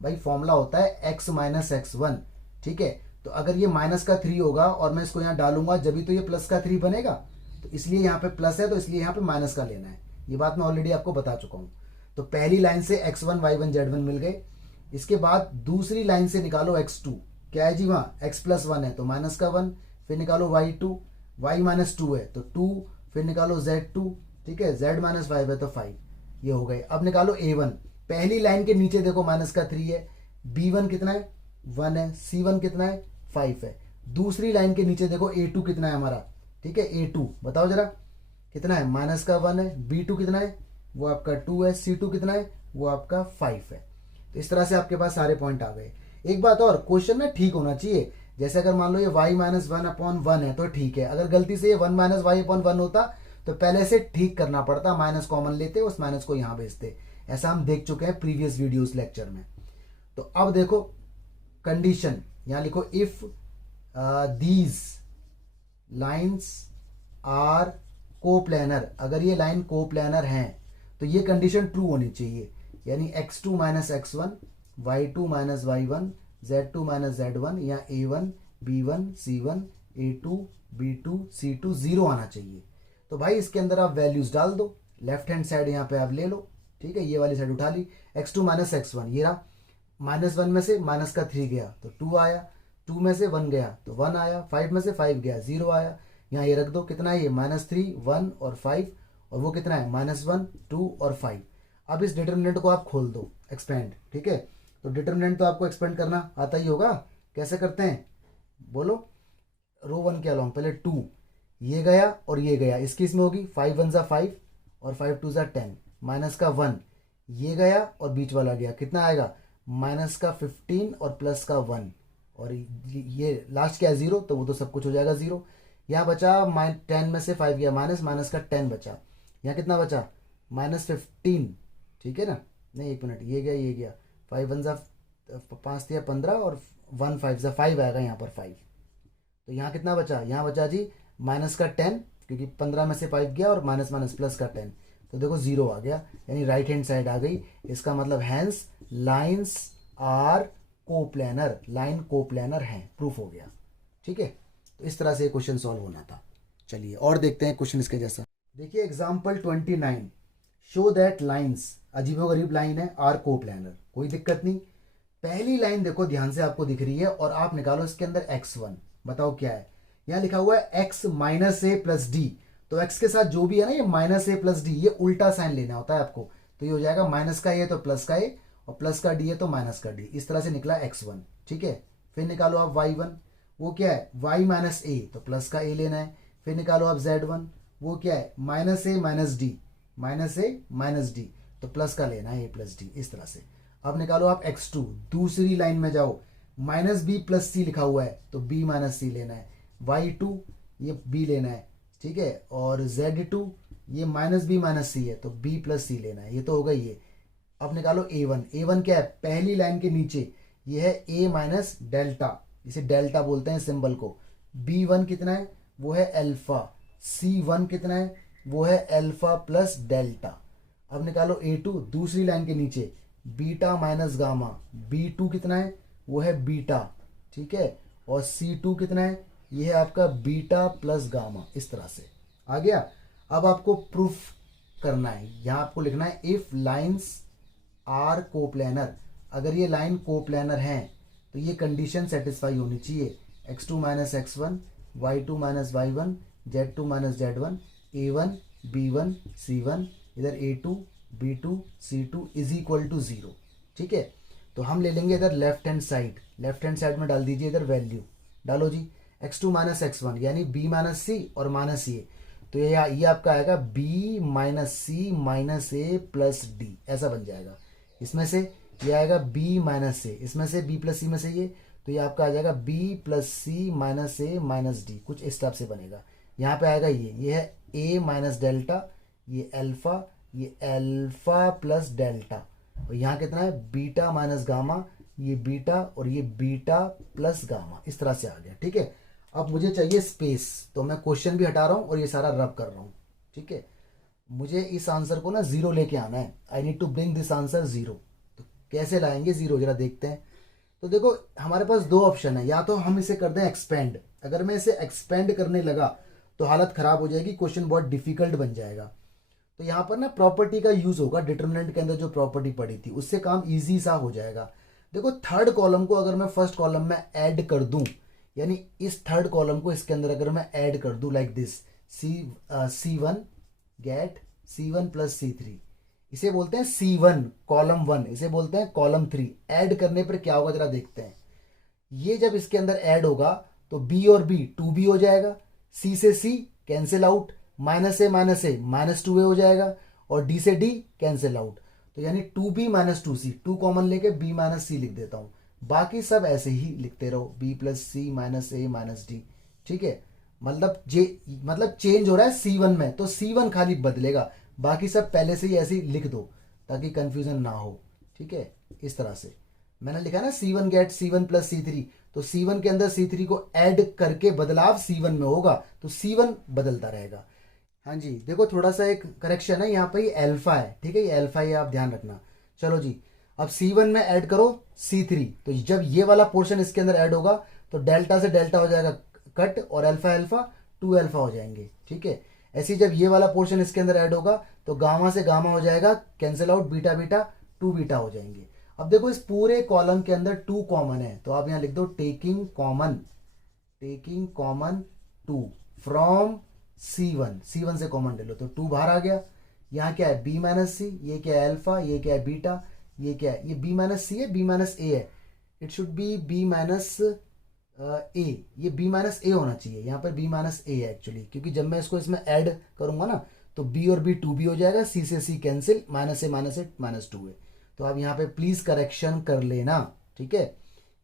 भाई फॉर्मूला होता है x माइनस x1। ठीक है, तो अगर ये माइनस का 3 होगा और मैं इसको यहाँ डालूंगा जब तो ये प्लस का 3 बनेगा, तो इसलिए यहाँ पे प्लस है तो इसलिए यहाँ पे माइनस का लेना है। ये बात मैं ऑलरेडी आपको बता चुका हूँ। तो पहली लाइन से x1 y1 z1 मिल गए। इसके बाद दूसरी लाइन से निकालो x2, क्या है जी वहाँ x प्लस 1 है तो माइनस का 1, फिर निकालो y2 y माइनस 2 है तो 2, फिर निकालो z2, ठीक है z माइनस 5 है तो 5, ये हो गए। अब निकालो a1, पहली लाइन के नीचे देखो माइनस का 3 है, b1 कितना है 1 है, c1 कितना है 5 है। दूसरी लाइन के नीचे देखो a2 कितना है हमारा, ठीक है a2 बताओ जरा कितना है, माइनस का 1 है, b2 कितना है वो आपका 2 है, c2 कितना है वो आपका 5 है। तो इस तरह से आपके पास सारे पॉइंट आ गए। एक बात और, क्वेश्चन ना ठीक होना चाहिए। जैसे अगर मान लो ये y माइनस 1 अपॉन 1 है तो ठीक है, अगर गलती से ये 1 माइनस वाई अपॉन 1 होता तो पहले से ठीक करना पड़ता, माइनस कॉमन लेते उस माइनस को यहां भेजते। ऐसा हम देख चुके हैं प्रीवियस वीडियोस लेक्चर में। तो अब देखो कंडीशन यहां लिखो, if these lines are coplanar, अगर ये लाइन कोप्लानर हैं तो ये कंडीशन ट्रू होनी चाहिए, यानी x2 minus x1 y2 minus y1 z2 minus z1 या a1 b1 c1 a2 b2 c2 0 आना चाहिए। तो भाई इसके अंदर आप वैल्यूज डाल दो, लेफ्ट हैंड साइड यहाँ पे आप ले लो, ठीक है, ये वाली साइड उठा ली। x2 माइनस x1 ये रहा, माइनस 1 में से माइनस का 3 गया तो 2 आया, 2 में से 1 गया तो 1 आया, 5 में से 5 गया 0 आया। यहाँ ये रख दो, कितना है ये माइनस 3 1 और 5, और वो कितना है माइनस 1 2 और 5। अब इस डिटर्मिनेंट को आप खोल दो, एक्सपेंड, ठीक है। तो डिटर्मिनेंट तो आपको एक्सपेंड करना आता ही होगा, कैसे करते हैं बोलो। रो 1 के अलॉन्ग पहले 2, ये गया और ये गया, इसकी इसमें होगी 5 1 जा 5 और 5 2 जा 10, माइनस का 1 ये गया और बीच वाला गया, कितना आएगा माइनस का 15 और प्लस का 1, और ये लास्ट क्या है 0, तो वो तो सब कुछ हो जाएगा 0। यहाँ बचा 10 में से 5 गया माइनस, माइनस का 10 बचा, यहाँ कितना बचा माइनस 15, ठीक है ना, नहीं एक मिनट, ये गया 5 1 जा 5 दिया 15 और 1 5 जा 5 आएगा यहाँ पर 5। तो यहाँ कितना बचा, यहाँ बचा जी माइनस का 10, क्योंकि 15 में से 5 गया और माइनस माइनस प्लस का 10, तो देखो 0 आ गया, यानी राइट हैंड साइड आ गई। इसका मतलब hence lines are coplanar, line coplanar हैं, प्रूफ हो गया। ठीक है, तो इस तरह से क्वेश्चन सॉल्व होना था। चलिए और देखते हैं क्वेश्चन इसके जैसा। देखिए एग्जाम्पल 29, शो दैट लाइन्स, अजीबोगरीब लाइन है, आर कोप्लेनर, कोई दिक्कत नहीं। पहली लाइन देखो ध्यान से आपको दिख रही है और आप निकालो इसके अंदर x1, बताओ क्या है। यहाँ लिखा हुआ है x माइनस ए प्लस डी, तो x के साथ जो भी है ना ये माइनस ए प्लस डी, ये उल्टा साइन लेना होता है आपको। तो ये हो जाएगा माइनस का ए तो प्लस का ए, और प्लस का डी है तो माइनस का डी, इस तरह से निकला x1। ठीक है, फिर निकालो आप y1, वो क्या है y माइनस ए, तो प्लस का ए लेना है। फिर निकालो आप z1, वो क्या है minus A minus D, minus A minus D, तो प्लस का लेना है ए प्लस डी, इस तरह से। अब निकालो आप x2, दूसरी लाइन में जाओ, माइनस बी प्लस सी लिखा हुआ है तो b माइनस सी लेना है, y2 ये b लेना है। ठीक है, और z2 ये माइनस बी माइनस सी है तो b प्लस सी लेना है, ये तो होगा ये। अब निकालो a1, a1 क्या है, पहली लाइन के नीचे ये है a माइनस डेल्टा, इसे डेल्टा बोलते हैं सिंबल को। b1 कितना है, वो है अल्फा, c1 कितना है, वो है अल्फा प्लस डेल्टा। अब निकालो a2, दूसरी लाइन के नीचे बीटा माइनस गामा, b2 कितना है, वो है बीटा। ठीक है, और c2 कितना है, ये है आपका बीटा प्लस गामा, इस तरह से आ गया। अब आपको प्रूफ करना है, यहाँ आपको लिखना है इफ लाइंस आर कोप्लेनर, अगर ये लाइन कोप्लेनर हैं तो ये कंडीशन सेटिस्फाई होनी चाहिए, x2 minus x1, y2 minus y1, z2 minus z1, a1 b1 c1, इधर a2 b2 c2 is equal to 0। ठीक है, तो हम ले लेंगे इधर left hand side, left hand side में डाल दीजिए इधर वैल्यू, डालो जी x2 माइनस x1 यानी b माइनस सी और माइनस ये, तो ये आपका आएगा b माइनस सी माइनस ए प्लस डी, ऐसा बन जाएगा। इसमें से ये आएगा b माइनस से, इसमें से b प्लस सी में से ये, तो ये आपका आ जाएगा b plus C minus A minus D, कुछ इस टाइप से बनेगा। यहाँ पे आएगा ये है a माइनस डेल्टा, ये अल्फा, ये अल्फा प्लस डेल्टा, और यहाँ कितना है बीटा माइनस गामा, ये बीटा और ये बीटा प्लस गामा, इस तरह से आ गया। ठीक है, अब मुझे चाहिए स्पेस, तो मैं क्वेश्चन भी हटा रहा हूँ और ये सारा रब कर रहा हूँ। ठीक है, मुझे इस आंसर को ना 0 लेके आना है, I need to bring this answer 0। तो कैसे लाएंगे 0, जरा देखते हैं। तो देखो हमारे पास दो ऑप्शन है, या तो हम इसे कर दें एक्सपेंड, अगर मैं इसे एक्सपेंड करने लगा तो हालत खराब हो जाएगी, क्वेश्चन बहुत डिफिकल्ट बन जाएगा। तो यहाँ पर ना प्रॉपर्टी का यूज होगा, डिटर्मिनेंट के अंदर जो प्रॉपर्टी पड़ी थी उससे काम इजी सा हो जाएगा। देखो थर्ड कॉलम को अगर मैं फर्स्ट कॉलम में ऐड कर दूं, यानी इस थर्ड कॉलम को इसके अंदर अगर मैं ऐड कर दूं like this, C1 gate C1 plus C3, इसे बोलते हैं C1 कॉलम 1, इसे बोलते हैं कॉलम 3। ऐड करने पर क्या होगा जरा देखते हैं। ये जब इसके अंदर ऐड होगा तो B और B 2B हो जाएगा, C से C कैंसिल आउट, माइनस से माइनस 2A हो जाएगा, और D से D कैंसिल आउट, तो यानी 2B माइनस 2C, 2 कॉमन लेके B माइनस C लिख देता हूं, बाकी सब ऐसे ही लिखते रहो, B plus C minus A minus D। ठीक है, मतलब चेंज हो रहा है C1 में, तो C1 खाली बदलेगा, बाकी सब पहले से ही ऐसे ही लिख दो ताकि कंफ्यूजन ना हो। ठीक है, इस तरह से मैंने लिखा ना C1 gate C1 plus C3, तो C1 के अंदर C3 को ऐड करके बदलाव C1 में होगा, तो C1 बदलता रहेगा। हाँ जी, देखो थोड़ा सा एक करेक्शन है, यहाँ पे ये अल्फा है। ठीक है, ये अल्फा है, आप ध्यान रखना। चलो जी, अब C1 में ऐड करो C3, तो जब ये वाला पोर्शन इसके अंदर ऐड होगा तो डेल्टा से डेल्टा हो जाएगा कट, और अल्फा अल्फा 2 अल्फा हो जाएंगे। ठीक है, ऐसे जब ये वाला पोर्शन इसके अंदर ऐड होगा तो गामा से गामा हो जाएगा cancel out, beta beta 2 beta हो जाएंगे। अब देखो इस पूरे कॉलम के अंदर 2 कॉमन है, तो आप यहाँ लिख दो टेकिंग कॉमन 2 फ्रॉम C1 से कॉमन ले लो, तो 2 बाहर आ गया। यहाँ क्या है B माइनस सी, ये क्या है अल्फा, ये क्या है बीटा, ये क्या है, ये B माइनस सी है, B माइनस ए है, it should be B minus a, ये B माइनस ए होना चाहिए, यहाँ पर B माइनस ए है एक्चुअली, क्योंकि जब मैं इसको इसमें ऐड करूंगा ना तो B और B 2B हो जाएगा, C से C cancel, minus A minus 2 है। तो आप यहाँ पे प्लीज करेक्शन कर लेना। ठीक है,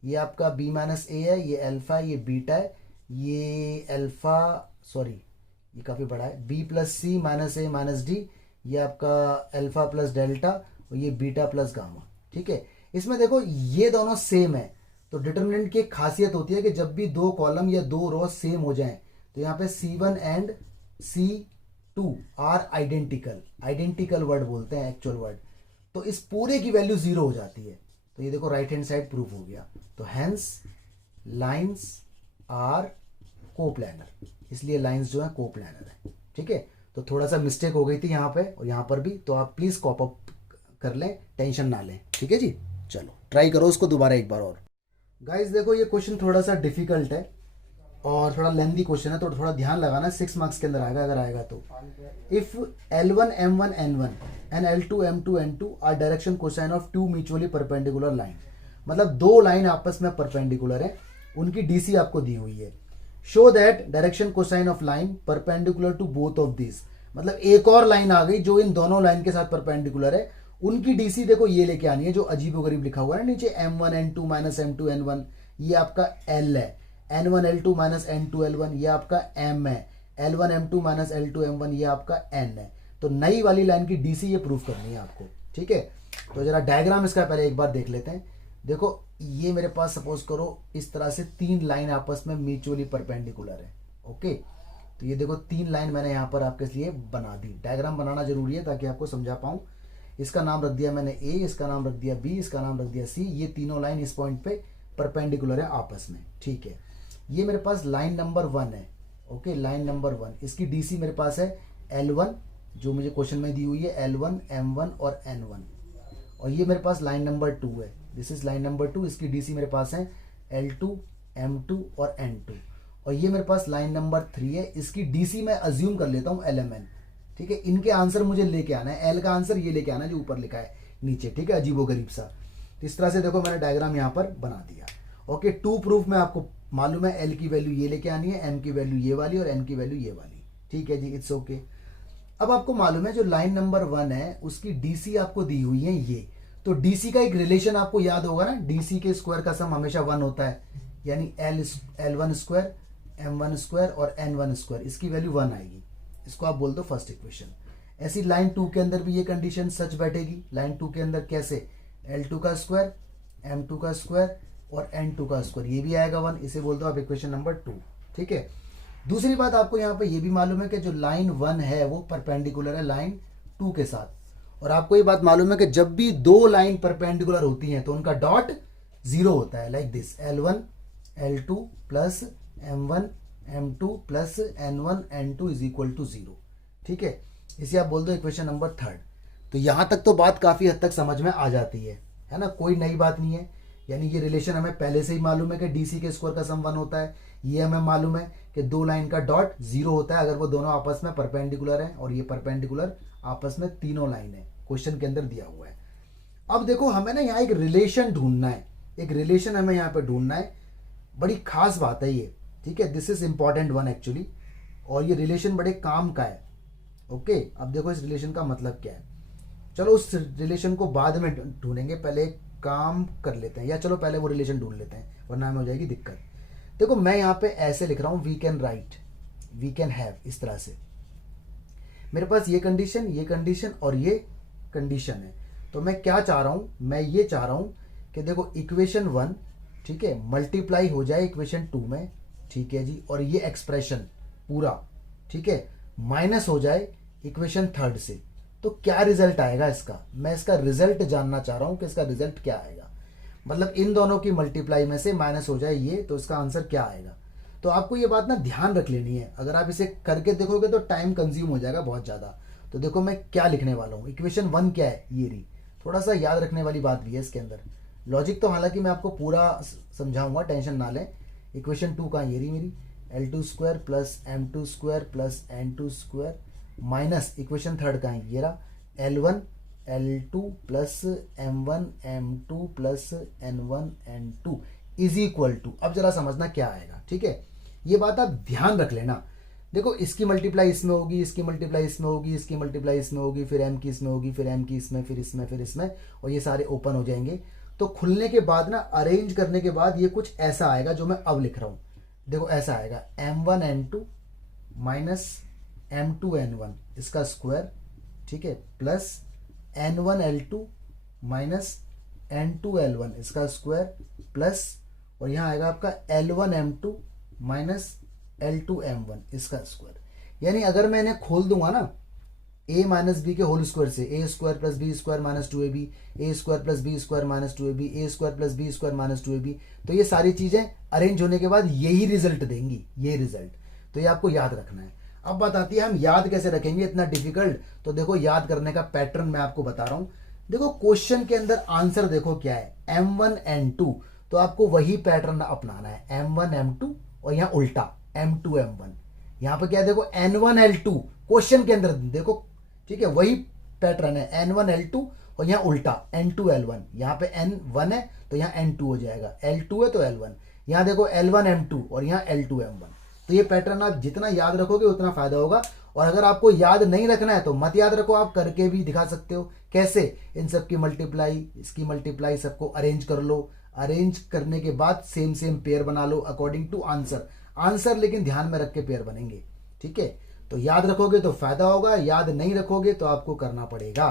ये आपका B माइनस ए है, ये अल्फा, ये बीटा है, ये अल्फा, सॉरी ये काफी बड़ा है, B plus C minus A minus D, ये आपका अल्फा प्लस डेल्टा, और ये बीटा प्लस गामा। ठीक है, इसमें देखो ये दोनों सेम है, तो डिटर्मिनेंट की एक खासियत होती है कि जब भी 2 कॉलम या 2 रो सेम हो जाएं तो यहाँ पे C1 and C2 two are identical, identical word बोलते हैं एक्चुअल वर्ड, तो इस पूरे की वैल्यू 0 हो जाती है। तो ये देखो राइट हैंड साइड प्रूफ हो गया। तो हैंस लाइंस आर कोप्लानर, इसलिए लाइंस जो है कोप्लानर है। ठीक है, तो थोड़ा सा मिस्टेक हो गई थी यहाँ पे और यहाँ पर भी, तो आप प्लीज कॉप अप कर लें, टेंशन ना लें। ठीक है जी, चलो ट्राई करो उसको दोबारा एक बार और। गाइस देखो ये क्वेश्चन थोड़ा सा डिफिकल्ट है और थोड़ा लेंदी क्वेश्चन है, तो थोड़ा ध्यान लगाना, 6 मार्क्स के अंदर आएगा अगर आएगा तो। If L1 M1 N1 and L2 M2 N2 are direction cosine of two mutually perpendicular line, मतलब दो लाइन आपस में परपेंडिकुलर है, उनकी डीसी आपको दी हुई है। Show that direction cosine of line perpendicular to both of this, मतलब एक और लाइन आ गई जो इन दोनों लाइन के साथ परपेंडिकुलर है, उनकी डीसी देखो ये लेके आनी है, जो अजीबोगरीब लिखा हुआ है ना नीचे, M1 N2 minus M2 N1, ये आपका L है, N1 L2 minus N2 L1 ये आपका M है, L1 M2 minus L2 M1 ये आपका N है। तो नई वाली लाइन की डीसी ये प्रूफ करनी है आपको। ठीक है, तो जरा डायग्राम इसका पहले एक बार देख लेते हैं। देखो ये मेरे पास सपोज करो इस तरह से 3 लाइन आपस में म्यूचुअली परपेंडिकुलर है। ओके, तो ये देखो 3 लाइन मैंने यहाँ पर आपके लिए बना दी। डायग्राम बनाना जरूरी है ताकि आपको समझा पाऊँ। इसका नाम रख दिया मैंने A, इसका नाम रख दिया B, इसका नाम रख दिया C। ये तीनों लाइन इस पॉइंट पे परपेंडिकुलर है आपस में। ठीक है, ये मेरे पास लाइन नंबर 1 है। ओके, लाइन नंबर 1, इसकी डीसी मेरे पास है L1 जो मुझे क्वेश्चन में दी हुई है, L1 M1 और N1। और ये मेरे पास लाइन नंबर 2 है, दिस इज लाइन नंबर 2, इसकी डीसी मेरे पास है L2 M2 और N2। और ये मेरे पास लाइन नंबर 3 है, इसकी डीसी मैं अज्यूम कर लेता हूँ LMN। ठीक है, इनके आंसर मुझे लेके आना है, L का आंसर ये लेके आना है जो ऊपर लिखा है नीचे। ठीक है, अजीबोगरीब सा। तो इस तरह से देखो मैंने डायग्राम यहाँ पर बना दिया। ओके, 2 प्रूफ में आपको मालूम है L की वैल्यू ये लेके आनी है, M की वैल्यू ये वाली और N की वैल्यू ये वाली। ठीक है जी, इट्स ओके। अब आपको मालूम है जो लाइन नंबर 1 है उसकी डीसी आपको दी हुई है ये, तो डीसी का एक रिलेशन आपको याद होगा ना, डीसी के स्क्वायर का सम हमेशा 1 होता है, यानी L1 स्क्वायर M1 स्क्वायर और N1 स्क्वायर, इसकी वैल्यू 1 आएगी। इसको आप बोल दो फर्स्ट इक्वेशन। ऐसी लाइन 2 के अंदर भी ये कंडीशन सच बैठेगी। लाइन 2 के अंदर कैसे, L2 का स्क्वायर M2 का स्क्वायर और N2 का स्क्वायर, ये भी आएगा 1, इसे बोल दो आप इक्वेशन नंबर 2। ठीक है, दूसरी बात आपको यहाँ पे ये भी मालूम है कि जो लाइन 1 है वो परपेंडिकुलर है लाइन 2 के साथ, और आपको ये बात मालूम है कि जब भी दो लाइन परपेंडिकुलर होती हैं तो उनका डॉट 0 होता है, like this, L1 L2 plus M1 M2 plus N1 N2 is equal to 0। ठीक है, इसे आप बोल दो इक्वेशन नंबर 3। तो यहां तक तो बात काफी हद तक समझ में आ जाती है ना, कोई नई बात नहीं है। यानी ये रिलेशन हमें पहले से ही मालूम है कि डीसी के स्क्वायर का सम 1 होता है, ये हमें मालूम है कि दो लाइन का डॉट 0 होता है अगर वो दोनों आपस में परपेंडिकुलर है, और ये परपेंडिकुलर आपस में तीनों लाइन है, क्वेश्चन के अंदर दिया हुआ है। अब देखो हमें ना यहाँ एक रिलेशन ढूंढना है, एक रिलेशन हमें यहाँ पे ढूंढना है, बड़ी खास बात है ये। ठीक है, this is important one actually, और ये रिलेशन बड़े काम का है। ओके, अब देखो इस रिलेशन का मतलब क्या है। चलो उस रिलेशन को बाद में ढूंढेंगे, पहले एक काम कर लेते हैं, या चलो पहले वो रिलेशन ढूंढ लेते हैं वरना हमें हो जाएगी दिक्कत। देखो मैं यहाँ पे ऐसे लिख रहा हूँ, we can write, we can have, इस तरह से मेरे पास ये कंडीशन और ये कंडीशन है। तो मैं क्या चाह रहा हूँ, मैं ये चाह रहा हूँ कि देखो इक्वेशन 1, ठीक है, मल्टीप्लाई हो जाए इक्वेशन 2 में। ठीक है जी, और ये एक्सप्रेशन पूरा, ठीक है, माइनस हो जाए इक्वेशन 3 से। तो क्या रिजल्ट आएगा इसका, मैं इसका रिजल्ट जानना चाह रहा हूं कि इसका रिजल्ट क्या आएगा। मतलब इन दोनों की मल्टीप्लाई में से माइनस हो जाए ये, तो इसका आंसर क्या आएगा। तो आपको ये बात ना ध्यान रख लेनी है, अगर आप इसे करके देखोगे तो टाइम कंज्यूम हो जाएगा बहुत ज़्यादा। तो देखो मैं क्या लिखने वाला हूँ, इक्वेशन 1 क्या है, ये रही। थोड़ा सा याद रखने वाली बात भी है इसके अंदर, लॉजिक तो हालांकि मैं आपको पूरा समझाऊंगा, टेंशन ना लें। इक्वेशन 2 का ये रही मेरी, L2 square plus M2 square plus N2 square minus equation 3 का है ये रहा, L1 L2 plus M1 M2 plus N1 N2 is equal to, अब जरा समझना क्या आएगा। ठीक है, ये बात आप ध्यान रख लेना। देखो इसकी मल्टीप्लाई इसमें होगी, इसकी मल्टीप्लाई इसमें होगी, इसकी मल्टीप्लाई इसमें होगी, फिर M की इसमें होगी, फिर M की इसमें, फिर इसमें, फिर इसमें, और ये सारे ओपन हो जाएंगे। तो खुलने के बाद ना, अरेंज करने के बाद ये कुछ ऐसा आएगा जो मैं अब लिख रहा हूं। देखो ऐसा आएगा, M1 N2 minus M2 N1 इसका स्क्वायर, ठीक है, plus N1 L2 minus N2 L1 इसका स्क्वायर, प्लस, और यहां आएगा आपका L1 M2 minus L2 M1 इसका स्क्वायर। यानी अगर मैं इन्हें खोल दूंगा ना a माइनस बी के होल स्क्वायर से, a square plus b square minus 2ab, a square plus b square minus 2ab, a square plus b square minus 2ab, तो ये सारी चीजें अरेंज होने के बाद यही रिजल्ट देंगी, ये रिजल्ट। तो ये आपको याद रखना है। अब बात आती है हम याद कैसे रखेंगे, इतना डिफिकल्ट। तो देखो याद करने का पैटर्न मैं आपको बता रहा हूं। देखो क्वेश्चन के अंदर आंसर देखो क्या है, m1 n2, तो आपको वही पैटर्न अपनाना है, m1 m2 और यहाँ उल्टा m2 m1। यहाँ पे क्या है देखो n1 l2 क्वेश्चन के अंदर देखो, ठीक है, वही पैटर्न है n1 l2 और यहाँ उल्टा n2 l1। यहाँ पे n1 है तो यहाँ n2 हो जाएगा, l2 है तो l1। यहाँ देखो l1 m2 और यहाँ l2 m1। तो ये पैटर्न आप जितना याद रखोगे उतना फायदा होगा। और अगर आपको याद नहीं रखना है तो मत याद रखो, आप करके भी दिखा सकते हो। कैसे, इन सब की मल्टीप्लाई, इसकी मल्टीप्लाई, सबको अरेंज कर लो। अरेंज करने के बाद सेम सेम पेयर बना लो अकॉर्डिंग टू आंसर। आंसर लेकिन ध्यान में रख के पेयर बनेंगे, ठीक है। तो याद रखोगे तो फायदा होगा, याद नहीं रखोगे तो आपको करना पड़ेगा,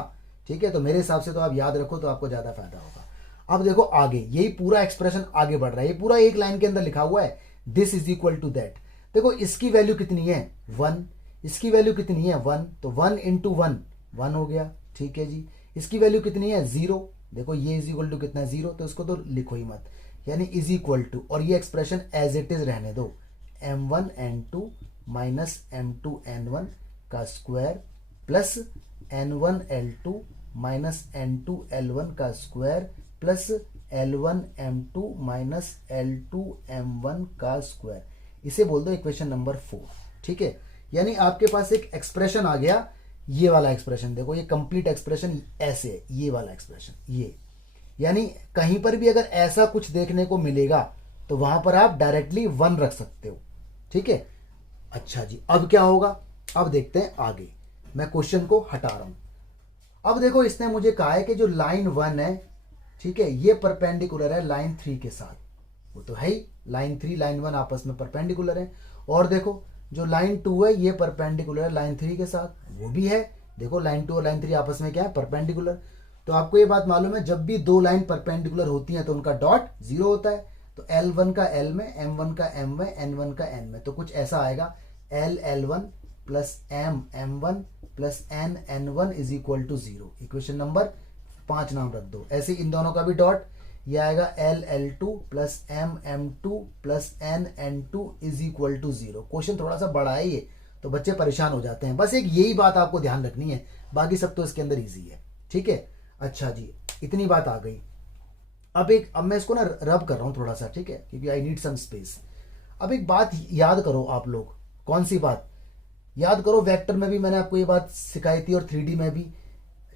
ठीक है। तो मेरे हिसाब से तो आप याद रखो तो आपको ज्यादा फायदा होगा। अब देखो आगे, यही पूरा एक्सप्रेशन आगे बढ़ रहा है, ये पूरा एक लाइन के अंदर लिखा हुआ है, this is equal to that. देखो इसकी वैल्यू कितनी है 1, इसकी वैल्यू कितनी है 1, तो 1 इंटू 1 1 हो गया, ठीक है जी। इसकी वैल्यू कितनी है 0, देखो ये इज इक्वल टू कितना है 0, तो इसको तो लिखो ही मत, यानी इज इक्वल टू, और ये एक्सप्रेशन एज इट इज रहने दो, m1 n2 minus m2 n1 का square plus n1 l2 minus n2 l1 का square plus l1 m2 minus l2 m1 का स्क्वायर। इसे बोल दो इक्वेशन नंबर 4, ठीक है। यानी आपके पास एक एक्सप्रेशन आ गया, ये वाला एक्सप्रेशन देखो, ये कंप्लीट एक्सप्रेशन ऐसे है, ये वाला एक्सप्रेशन ये। यानी कहीं पर भी अगर ऐसा कुछ देखने को मिलेगा तो वहां पर आप डायरेक्टली 1 रख सकते हो, ठीक है। अच्छा जी, अब क्या होगा, अब देखते हैं आगे। मैं क्वेश्चन को हटा रहा हूं। अब देखो इसने मुझे कहा है कि जो लाइन 1 है, ठीक है, ये परपेंडिकुलर है लाइन 3 के साथ, वो तो है ही, लाइन 3 लाइन 1 आपस में परपेंडिकुलर है। और देखो जो लाइन 2 है ये परपेंडिकुलर है लाइन 3 के साथ, वो भी है। देखो लाइन 2 और लाइन 3 आपस में क्या है, परपेंडिकुलर। तो आपको ये बात मालूम है, जब भी दो लाइन परपेंडिकुलर होती हैं तो उनका डॉट 0 होता है। तो L1 का L में, M1 का M में, N1 का N में, तो कुछ ऐसा आएगा, L1 plus M M1 plus N N1 is equal to 0। Equation number 5 नाम रख दो। ऐसे इन दोनों का भी डॉट, ये आएगा L2 plus M M2 plus N N2 is equal to 0। Question थोड़ा सा बड़ा है ये, तो बच्चे परेशान हो जाते हैं। बस एक यही बात आपको ध्यान रखनी है, बाकी सब तो इसके अंदर ईजी है, ठीक है। अच्छा जी, इतनी बात आ गई। अब मैं इसको ना रब कर रहा हूं थोड़ा सा, ठीक है, क्योंकि आई नीड सम स्पेस। अब एक बात याद करो आप लोग, कौन सी बात याद करो, वेक्टर में भी मैंने आपको ये बात सिखाई थी और 3D में भी,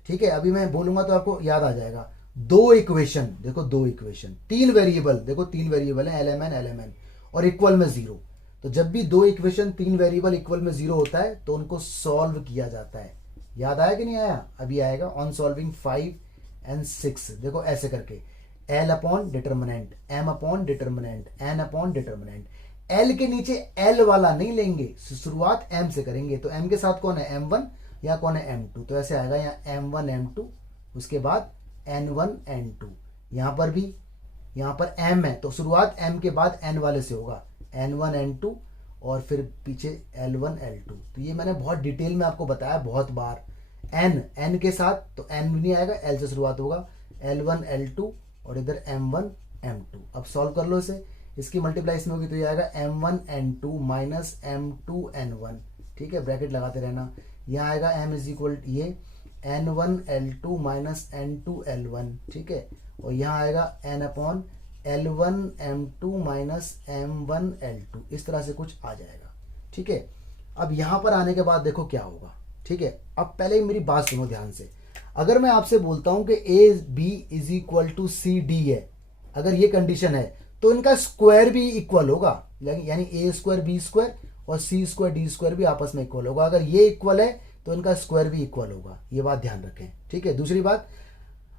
ठीक है। अभी मैं बोलूंगा तो आपको याद आ जाएगा। दो इक्वेशन देखो, दो इक्वेशन, 3 वेरिएबल देखो, 3 वेरिएबल है LMN और इक्वल में 0। तो जब भी दो इक्वेशन 3 वेरिएबल इक्वल में 0 होता है तो उनको सॉल्व किया जाता है। याद आया कि नहीं आया, अभी आएगा। ऑन सॉल्विंग 5 and 6, देखो ऐसे करके, L upon determinant, M upon determinant, N upon determinant. L के नीचे L वाला नहीं लेंगे, शुरुआत M से करेंगे। तो M के साथ कौन है, M1, या कौन है M2, तो ऐसे आएगा यहाँ M1 M2, उसके बाद N1 N2। यहाँ पर भी, यहाँ पर M है तो शुरुआत M के बाद N वाले से होगा, N1 N2 और फिर पीछे L1 L2। तो ये मैंने बहुत डिटेल में आपको बताया बहुत बार। N के साथ तो N नहीं आएगा, L से शुरुआत होगा, L1 L2 और इधर M1 M2। अब सॉल्व कर लो इसे, इसकी मल्टीप्लाई इसमें होगी तो ये आएगा M1 N2 minus M2 N1, ठीक है, ब्रैकेट लगाते रहना। यहाँ आएगा M इज इक्वल ये N1 L2 minus N2 L1, ठीक है, और यहाँ आएगा N upon L1 M2 minus M1 L2। इस तरह से कुछ आ जाएगा, ठीक है। अब यहाँ पर आने के बाद देखो क्या होगा, ठीक है। अब पहले ही मेरी बात सुनो ध्यान से। अगर मैं आपसे बोलता हूं कि A B is equal to C D है, अगर ये कंडीशन है तो इनका स्क्वायर भी इक्वल होगा, यानी ए स्क्वायर बी स्क्वायर और सी स्क्वायर डी स्क्वायर भी आपस में इक्वल होगा। अगर ये इक्वल है तो इनका स्क्वायर भी इक्वल होगा, ये बात ध्यान रखें, ठीक है। दूसरी बात,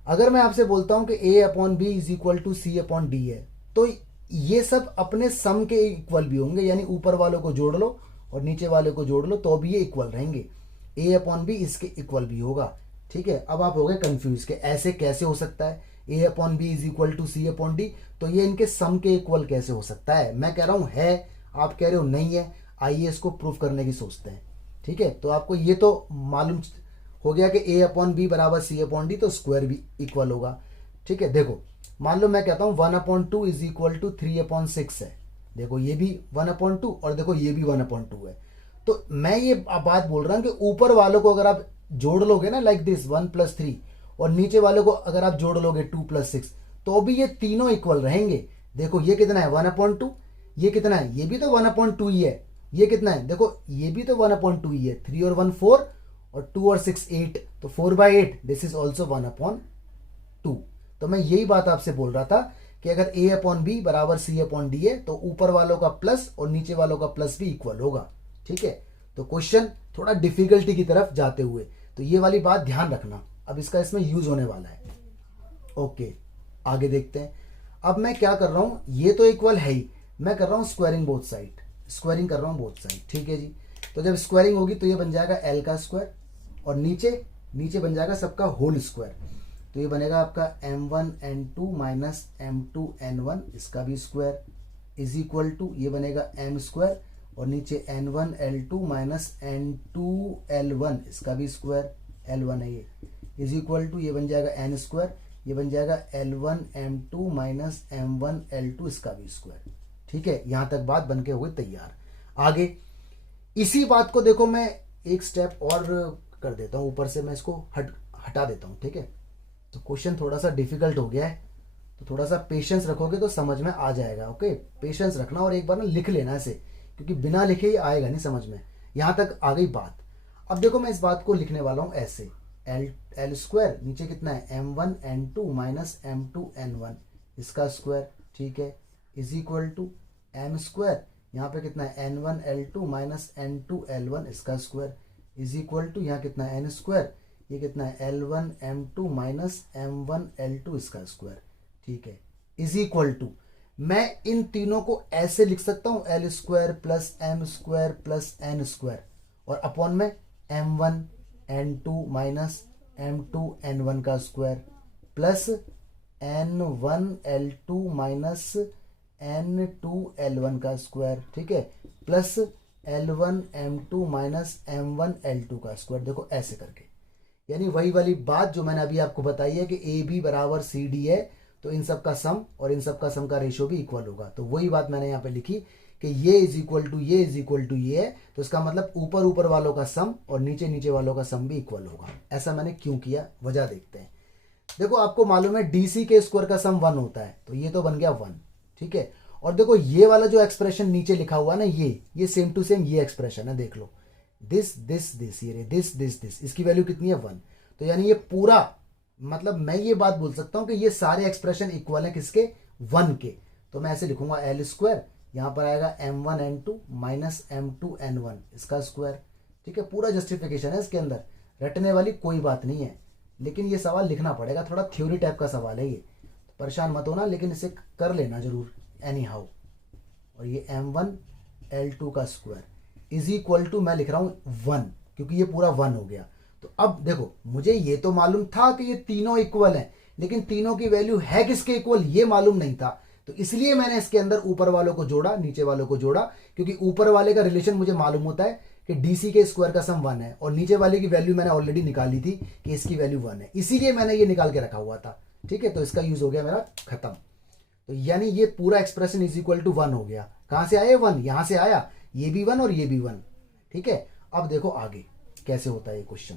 अगर मैं आपसे बोलता हूं कि a upon b is equal to c upon d है, तो ये सब अपने सम के इक्वल भी होंगे, यानी ऊपर वालों को जोड़ लो और नीचे वाले को जोड़ लो तो भी ये इक्वल रहेंगे। ए अपॉन बी इसके इक्वल भी होगा, ठीक है। अब आप हो गए कंफ्यूज के ऐसे कैसे हो सकता है, a upon b is equal to c upon d, तो ये इनके सम के इक्वल कैसे हो सकता है। मैं कह रहा हूं है, आप कह रहे हो नहीं है। आइए इसको प्रूफ करने की सोचते हैं। ठीक है, तो आपको ये तो मालूम हो गया कि a अपॉन बी बराबर c अपॉन डी, तो स्क्वायर भी इक्वल होगा। ठीक है, देखो मान लो मैं कहता हूँ 1/2 इज इक्वल टू 3/6 है। देखो ये भी 1/2 और देखो ये भी 1/2 है। तो मैं ये बात बोल रहा हूँ कि ऊपर वालों को अगर आप जोड़ लोगे ना लाइक दिस 1+3, और नीचे वालों को अगर आप जोड़ लोगे 2+6, तो भी ये तीनों इक्वल रहेंगे। देखो ये कितना है 1/2, ये कितना है, ये भी तो 1/2 ही है। ये कितना है, देखो ये भी तो 1/2 ही है। 3 और 1 4 और 2 और 6 8, तो 4/8 दिस इज ऑल्सो 1/2। तो मैं यही बात आपसे बोल रहा था कि अगर a अपॉन बी बराबर c अपॉन डी है तो ऊपर वालों का प्लस और नीचे वालों का प्लस भी इक्वल होगा। ठीक है, तो क्वेश्चन थोड़ा डिफिकल्टी की तरफ जाते हुए, तो ये वाली बात ध्यान रखना, अब इसका इसमें यूज होने वाला है। ओके, आगे देखते हैं। अब मैं क्या कर रहा हूं, ये तो इक्वल है ही, मैं कर रहा हूं स्क्वायरिंग बोथ साइड, स्क्वायरिंग कर रहा हूं बोथ साइड। ठीक है जी, तो जब स्क्वायरिंग होगी तो ये बन जाएगा l का स्क्वायर, और नीचे नीचे बन जाएगा सबका होल स्क्वायर। तो ये बनेगा आपका m1n2 माइनस m2n1, इसका भी स्क्वायर, इज इक्वल टू ये बनेगा m स्क्वायर, और नीचे n1l2 माइनस n2l1, इसका भी स्क्वायर, l1 है ये, इज इक्वल टू ये बन जाएगा n स्क्वायर, ये बन जाएगा l1m2 माइनस m1l2, इसका भी स्क्वायर। ठीक है, यहां तक बात बन के हो गई तैयार। आगे इसी बात को देखो मैं एक स्टेप और कर देता हूं, ऊपर से मैं इसको हटा देता हूं। ठीक है, तो क्वेश्चन थोड़ा सा डिफिकल्ट हो गया है, तो थोड़ा सा पेशेंस रखोगे तो समझ में आ जाएगा। ओके, पेशेंस रखना और एक बार ना लिख लेना ऐसे, क्योंकि बिना लिखे ही आएगा नहीं समझ में। यहां तक आ गई बात। अब देखो मैं इस बात को लिखने वाला हूं ऐसे, एल स्क्वायर, नीचे कितना है m1n2 माइनस m2n1, इसका स्क्वायर। ठीक है, is equal to m square, यहाँ पे कितना है n1l2 माइनस n2l1, इसका स्क्वायर, इज इक्वल टू यहाँ कितना है n स्क्वायर, ये कितना है l1m2 माइनस m1l2, इसका स्क्वायर। ठीक है, इज इक्वल टू मैं इन तीनों को ऐसे लिख सकता हूं, L square plus M square plus N square, और अपॉन में m1n2 माइनस m2n1 का square plus n1l2 minus n2l1 का स्क्वायर। ठीक है, प्लस l1m2 माइनस m1l2 का स्क्वायर। देखो ऐसे करके, यानी वही वाली बात जो मैंने अभी आपको बताई है कि ए बी बराबर सी डी है, तो इन सब का सम और इन सब का सम का रेशियो भी इक्वल होगा। तो वही बात मैंने यहाँ पे लिखी कि ये इज इक्वल टू ये इज इक्वल टू ये है, तो इसका मतलब ऊपर ऊपर वालों का सम और नीचे नीचे वालों का सम भी इक्वल होगा। ऐसा मैंने क्यों किया, वजह देखते हैं। देखो आपको मालूम है डीसी के स्क्वायर का सम 1 होता है, तो ये तो बन गया 1। ठीक है, और देखो ये वाला जो एक्सप्रेशन नीचे लिखा हुआ ना, ये सेम टू सेम ये एक्सप्रेशन है, देख लो, दिस दिस दिस, ये दिस दिस दिस, इसकी वैल्यू कितनी है 1। तो यानी ये पूरा, मतलब मैं ये बात बोल सकता हूं कि ये सारे एक्सप्रेशन इक्वल है किसके, 1 के। तो मैं ऐसे लिखूंगा एल स्क्वायर, यहां पर आएगा m1n2 माइनस m2n1, इसका स्क्वायर। ठीक है, पूरा जस्टिफिकेशन है इसके अंदर, रटने वाली कोई बात नहीं है, लेकिन ये सवाल लिखना पड़ेगा, थोड़ा थ्योरी टाइप का सवाल है ये, तो परेशान मत होना, लेकिन इसे कर लेना जरूर एनी हाउ। और ये m1l2 का स्क्वायर इज इक्वल टू मैं लिख रहा हूं 1, क्योंकि ये पूरा 1 हो गया। तो अब देखो मुझे ये तो मालूम था कि ये तीनों इक्वल हैं, लेकिन तीनों की वैल्यू है किसके इक्वल ये मालूम नहीं था, तो इसलिए मैंने इसके अंदर ऊपर वालों को जोड़ा, नीचे वालों को जोड़ा, क्योंकि ऊपर वाले का रिलेशन मुझे मालूम होता है कि डीसी के स्क्वायर का सम 1 है, और नीचे वाले की वैल्यू मैंने ऑलरेडी निकाली थी कि इसकी वैल्यू 1 है, इसीलिए मैंने ये निकाल के रखा हुआ था। ठीक है, तो इसका यूज हो गया मेरा खत्म। तो यानी ये पूरा एक्सप्रेशन इज इक्वल टू 1 हो गया। कहां से आया 1, यहां से आया, ये भी 1 और ये भी 1। ठीक है, अब देखो आगे कैसे होता है ये क्वेश्चन।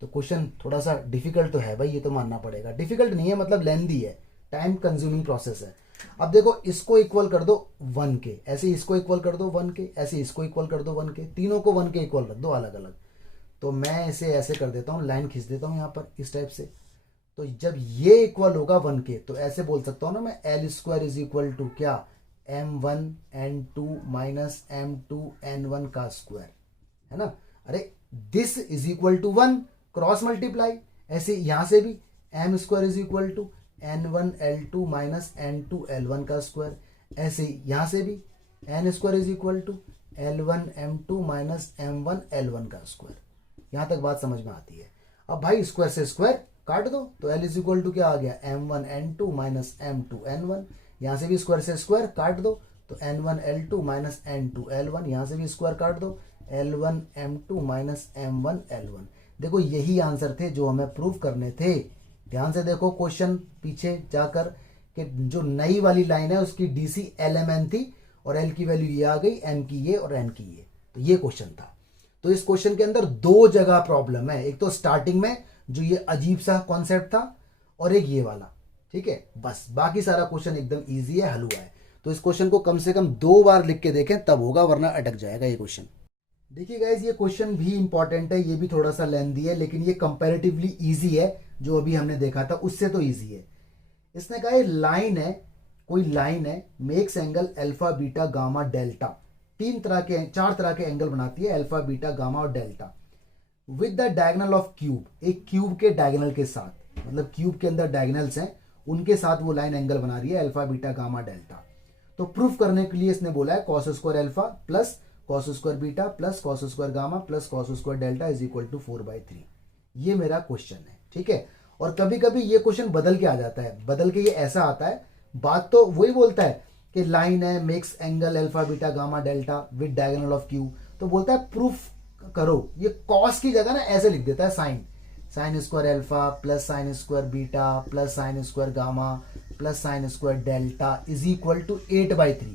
तो क्वेश्चन थोड़ा सा डिफिकल्ट तो है भाई, ये तो मानना पड़ेगा, डिफिकल्ट नहीं है, मतलब लेंथी है, टाइम कंज्यूमिंग प्रोसेस है। अब देखो इसको इक्वल कर दो 1 के, ऐसे इसको इक्वल कर दो 1 के, ऐसे इसको इक्वल कर दो 1 के, तीनों को 1 के इक्वल रख दो अलग अलग। तो मैं इसे ऐसे कर देता हूँ, लाइन खींच देता हूँ यहाँ पर इस टाइप से। तो जब ये इक्वल होगा 1 के, तो ऐसे बोल सकता हूँ ना मैं, L square is equal to क्या, m1n2 माइनस m2n1 का स्क्वायर, है ना। अरे this is equal to 1, cross multiply, ऐसे यहां से भी m square is equal to n1l2 minus n2l1 का स्क्वायर, ऐसे यहां से भी n square is equal to l1m2 minus m1l1 का स्क्वायर। यहां तक बात समझ में आती है। अब भाई स्क्वायर से स्क्वायर काट दो, तो l इज इक्वल टू क्या आ गया, m1n2 माइनस m2n1, यहां से भी स्क्वायर से स्क्वायर काट दो, तो n1l2 माइनस n2l1, यहां से भी स्क्वायर काट दो, L1 M2 minus M1 L1। देखो यही आंसर थे जो हमें प्रूव करने थे। ध्यान से देखो क्वेश्चन पीछे जाकर कि जो नई वाली लाइन है उसकी DC LMN थी और L की वैल्यू ये आ गई, M की ये और N की ये। तो ये क्वेश्चन था। तो इस क्वेश्चन के अंदर दो जगह प्रॉब्लम है, एक तो स्टार्टिंग में जो ये अजीब सा कॉन्सेप्ट था और एक ये वाला। ठीक है, बस बाकी सारा क्वेश्चन एकदम ईजी है, हल हुआ है। तो इस क्वेश्चन को कम से कम 2 बार लिख के देखें तब होगा, वरना अटक जाएगा ये क्वेश्चन। देखिए गाइज, ये क्वेश्चन भी इंपॉर्टेंट है, ये भी थोड़ा सा लेंथी है, लेकिन ये कंपैरेटिवली इजी है। जो अभी हमने देखा था उससे तो इजी है। इसने कहा लाइन है, कोई लाइन है, makes angle alpha beta gamma delta. चार तरह के एंगल बनाती है, अल्फा बीटा गामा और delta, with the diagonal of cube. एक क्यूब के डायगोनल के साथ, मतलब क्यूब के अंदर डायगोनल्स हैं, उनके साथ वो लाइन एंगल बना रही है, अल्फा बीटा गामा डेल्टा। तो प्रूफ करने के लिए इसने बोला है cos square alpha plus cos square beta plus cos square gamma plus cos square delta is equal to 4/3। ये मेरा क्वेश्चन है। ठीक है, और कभी कभी ये क्वेश्चन बदल के आ जाता है, बदल के ये ऐसा आता है, बात तो वही बोलता है कि लाइन है, makes angle alpha beta gamma delta with diagonal of Q, तो बोलता है प्रूफ करो। ये कॉस की जगह ना ऐसे लिख देता है, sine square alpha plus sine square beta plus sine square gamma plus sine square delta is equal to 8/3।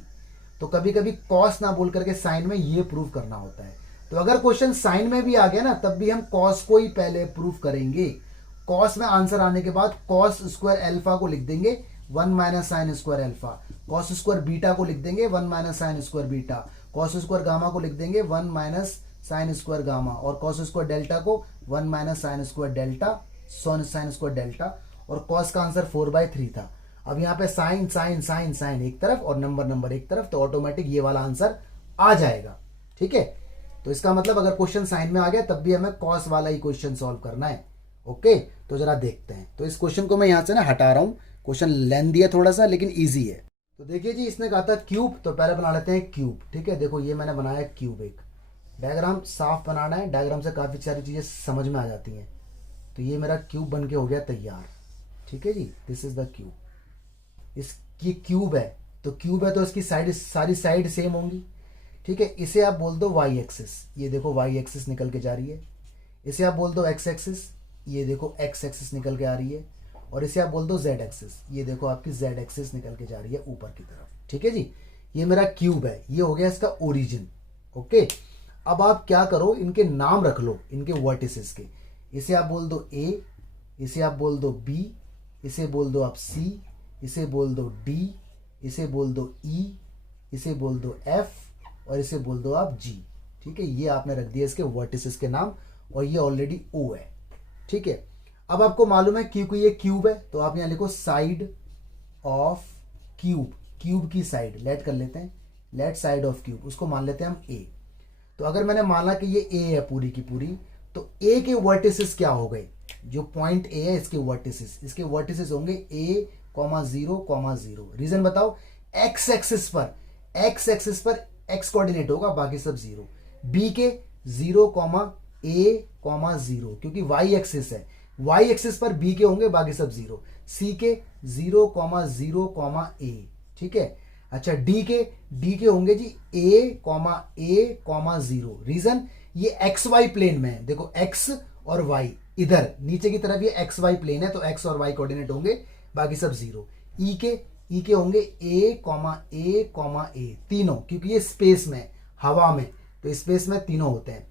तो कभी कभी कॉस ना बोल करके साइन में ये प्रूफ करना होता है। तो अगर क्वेश्चन साइन में भी आ गया ना, तब भी हम कॉस को ही पहले प्रूफ करेंगे। कॉस में आंसर आने के बाद कॉस स्क्वायर अल्फा को लिख देंगे 1 minus sine square alpha, cos square beta को लिख देंगे 1 minus sine square beta, cos square gamma को लिख देंगे 1 माइनस साइन स्क्वायर गामा, और कॉस स्क्वायर डेल्टा को 1 minus sine square delta sign square delta. और कॉस का आंसर 4/3 था। अब यहाँ पे साइन साइन साइन साइन एक तरफ और नंबर एक तरफ, तो ऑटोमेटिक ये वाला आंसर आ जाएगा। ठीक है, तो इसका मतलब अगर क्वेश्चन साइन में आ गया तब भी हमें कॉस वाला ही क्वेश्चन सॉल्व करना है। ओके, तो जरा देखते हैं। तो इस क्वेश्चन को मैं यहां से ना हटा रहा हूं, क्वेश्चन लेंथी है थोड़ा सा लेकिन इजी है। तो देखिए जी, इसने कहा था क्यूब, तो पहले बना लेते हैं क्यूब। ठीक है, देखो ये मैंने बनाया क्यूब। एक डायग्राम साफ बनाना है, डायग्राम से काफी सारी चीजें समझ में आ जाती हैं। तो ये मेरा क्यूब बन के हो गया तैयार। ठीक है जी, दिस इज द क्यूब। इसकी क्यूब है, तो क्यूब है तो इसकी साइड, सारी साइड सेम होंगी। ठीक है, इसे आप बोल दो वाई एक्सिस, ये देखो वाई एक्सिस निकल के जा रही है। इसे आप बोल दो एक्स एक्सिस, ये देखो एक्स एक्सिस निकल के आ रही है। और इसे आप बोल दो जेड एक्सिस, ये देखो आपकी जेड एक्सिस निकल के जा रही है ऊपर की तरफ। ठीक है जी, ये मेरा क्यूब है, ये हो गया इसका ओरिजिन। ओके, अब आप क्या करो, इनके नाम रख लो, इनके वर्टिसेस के। इसे आप बोल दो ए, इसे आप बोल दो बी, इसे बोल दो आप सी, इसे बोल दो डी, इसे बोल दो ई, इसे बोल दो एफ, और इसे बोल दो आप जी। ठीक है, ये आपने रख दिया इसके वर्टिसेस के नाम, और ये ऑलरेडी ओ है। ठीक है, अब आपको मालूम है क्योंकि ये क्यूब है, तो आप यहां लिखो साइड ऑफ क्यूब, क्यूब की साइड लेट कर लेते हैं, लेट साइड ऑफ क्यूब, उसको मान लेते हैं हम ए। तो अगर मैंने माना कि ये ए है पूरी की पूरी, तो ए के वर्टिसेस क्या हो गए, जो पॉइंट ए है इसके वर्टिसेस होंगे ए, 0, 0। रीजन बताओ, एक्स एक्सिस पर एक्स कोऑर्डिनेट होगा, बाकी सब 0। बी के 0, ए, 0, क्योंकि वाई एक्सिस है, वाई एक्सिस पर बी के होंगे, बाकी सब 0। सी के 0, 0, ए। ठीक है, अच्छा डी के होंगे जी ए, 0। रीजन, ये एक्स वाई प्लेन में है, देखो एक्स और वाई, इधर नीचे की तरफ ये एक्स वाई प्लेन है, तो एक्स और वाई कोऑर्डिनेट होंगे, बाकी सब 0। ई के होंगे ए, ए, तीनों, क्योंकि ये स्पेस में, हवा में, तो स्पेस में तीनों होते हैं।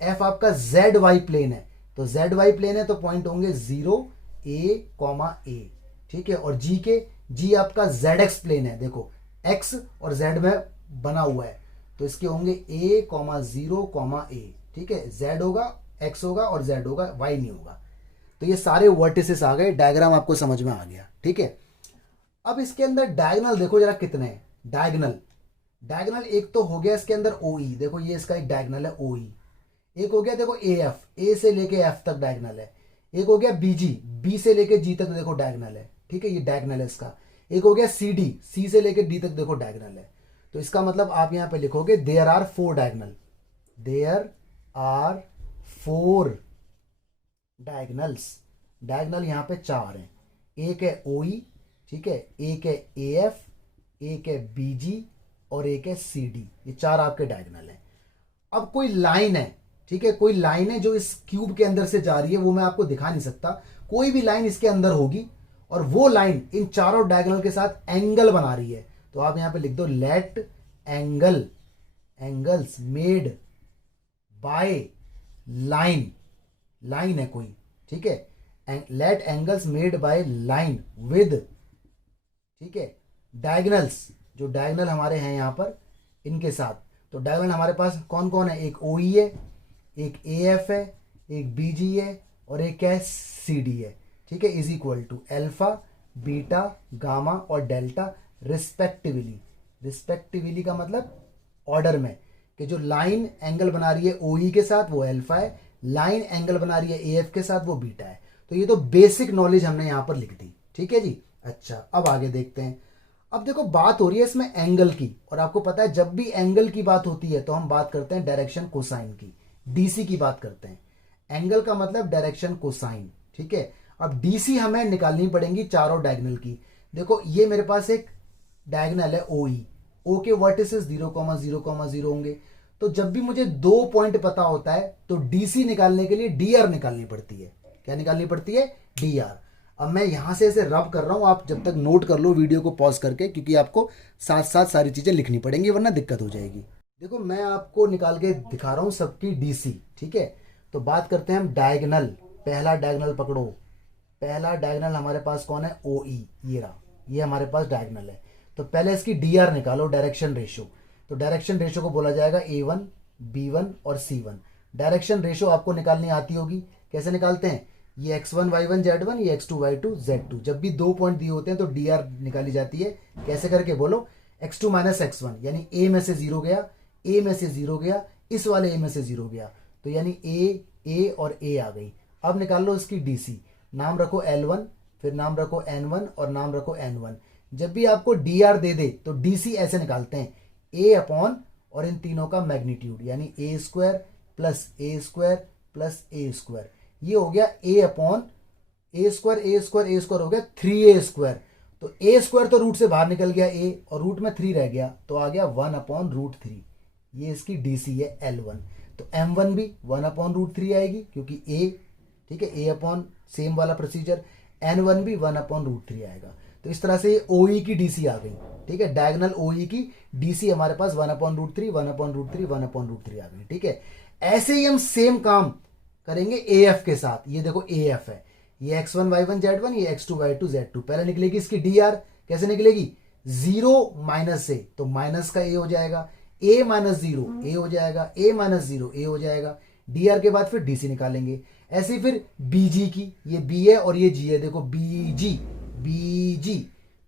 एफ आपका जेड वाई प्लेन है, तो जेड वाई प्लेन है तो पॉइंट होंगे 0, ए। ठीक है, और जी आपका जेड एक्स प्लेन है, देखो एक्स और जेड में बना हुआ है, तो इसके होंगे ए, 0, ए। ठीक है, जेड होगा, एक्स होगा और जेड होगा, वाई नहीं होगा। तो ये सारे वर्टिसेस आ गए, डायग्राम आपको समझ में आ गया। ठीक है, अब इसके अंदर डायगोनल देखो जरा कितने हैं। डायगोनल एक तो हो गया इसके अंदर ओ ई, देखो ये इसका एक डायगोनल है ओ ई। एक हो गया देखो ए एफ, ए से लेके एफ तक डायगोनल है। एक हो गया बी जी, बी से लेके जी तक देखो डायगोनल है। ठीक है, ये डायगोनल है इसका। एक हो गया सी डी, सी से लेके डी तक देखो डायगोनल है। तो इसका मतलब आप यहां पे लिखोगे there are 4 diagonal, there are 4 diagonals. Diagonal यहां पे 4 हैं, एक है ओ ई, ठीक है, एक है ए एफ, एक है बी जी और एक है सी डी। ये 4 आपके डायगोनल हैं। अब कोई लाइन है, ठीक है, कोई लाइन है जो इस क्यूब के अंदर से जा रही है, वो मैं आपको दिखा नहीं सकता, कोई भी लाइन इसके अंदर होगी और वो लाइन इन चारों डायगोनल के साथ एंगल बना रही है, तो आप यहां पे लिख दो let angles made by line, line है कोई, ठीक है, let angles made by line with, ठीक है, डायगोनल्स, जो डायगोनल हमारे हैं यहां पर इनके साथ। तो डायगोनल हमारे पास कौन कौन है, एक ओ है, एक ए एफ है, एक बी जी है और एक है सी डी है, ठीक है, is equal to alpha beta gamma और डेल्टा रिस्पेक्टिवली। रिस्पेक्टिवली का मतलब ऑर्डर में, कि जो लाइन एंगल बना रही है ओ के साथ वो अल्फा है, लाइन एंगल बना रही है ए एफ के साथ वो बीटा है। तो ये तो बेसिक नॉलेज हमने यहां पर लिख दी, ठीक है जी। अच्छा, अब आगे देखते हैं। अब देखो बात हो रही है इसमें एंगल की, और आपको पता है जब भी एंगल की बात होती है तो हम बात करते हैं डायरेक्शन कोसाइन की, डीसी की बात करते हैं। एंगल का मतलब डायरेक्शन कोसाइन, ठीक है। अब डीसी हमें निकालनी पड़ेंगी चारों डायगोनल की। देखो ये मेरे पास एक डायगोनल है ओ के वर्टिसेस 0,0,0 होंगे। तो जब भी मुझे 2 पॉइंट पता होता है तो डीसी निकालने के लिए डीआर निकालनी पड़ती है। क्या निकालनी पड़ती है, डीआर। अब मैं यहां से ऐसे रब कर रहा हूं, आप जब तक नोट कर लो वीडियो को पॉज करके, क्योंकि आपको साथ साथ सारी चीजें लिखनी पड़ेंगी वरना दिक्कत हो जाएगी। देखो मैं आपको निकाल के दिखा रहा हूं सबकी डीसी, ठीक है। तो बात करते हैं हम डायगोनल। पहला डायगोनल पकड़ो, पहला डायगोनल हमारे पास कौन है, ओ ई, ये रहा, ये हमारे पास डायगोनल है। तो पहले इसकी डीआर निकालो, डायरेक्शन रेशियो। तो डायरेक्शन रेशियो को बोला जाएगा A1 B1 और C1। डायरेक्शन रेशियो आपको निकालनी आती होगी, कैसे निकालते हैं, ये x1 y1 z1, ये x2 y2 z2। जब भी 2 पॉइंट दिए होते हैं तो डीआर निकाली जाती है, कैसे करके बोलो, x2 माइनस x1, यानी a में से 0 गया, a में से 0 गया, इस वाले a में से 0 गया, तो यानी a और a आ गई। अब निकाल लो इसकी डीसी, नाम रखो L1, फिर नाम रखो N1 और नाम रखो N1। जब भी आपको डीआर दे दे तो डीसी ऐसे निकालते हैं, a अपॉन और इन तीनों का मैग्नीट्यूड, यानी a square plus a square plus a square. ये हो गया a upon a square, a square, a square हो गया 3a स्क्वायर। तो a स्क्वायर तो रूट से बाहर निकल गया a, और रूट में 3 रह गया, तो आ गया 1 अपॉन रूट 3। ये इसकी डीसी है L1। तो M1 भी 1 अपॉन रूट 3 आएगी, क्योंकि a, ठीक है, a अपॉन सेम वाला प्रोसीजर। N1 भी 1 अपॉन रूट 3 आएगा। तो इस तरह से ये OE की डीसी आ गई, ठीक है, डायगोनल OE की डीसी हमारे पास 1 upon root 3, 1 upon root 3, 1 upon root 3 आ गई, ठीक है। ऐसे ही हम सेम काम करेंगे AF के साथ। ये देखो AF है, ये x1 y1 z1, ये x2 y2 z2। पहले निकलेगी इसकी डीआर, कैसे निकलेगी, 0 माइनस से, तो माइनस का a हो जाएगा, a माइनस 0 a हो जाएगा, a माइनस 0 a हो जाएगा। डीआर के बाद फिर डीसी निकालेंगे। ऐसे ही फिर बीजी की, ये बी है और ये जी है, देखो बीजी,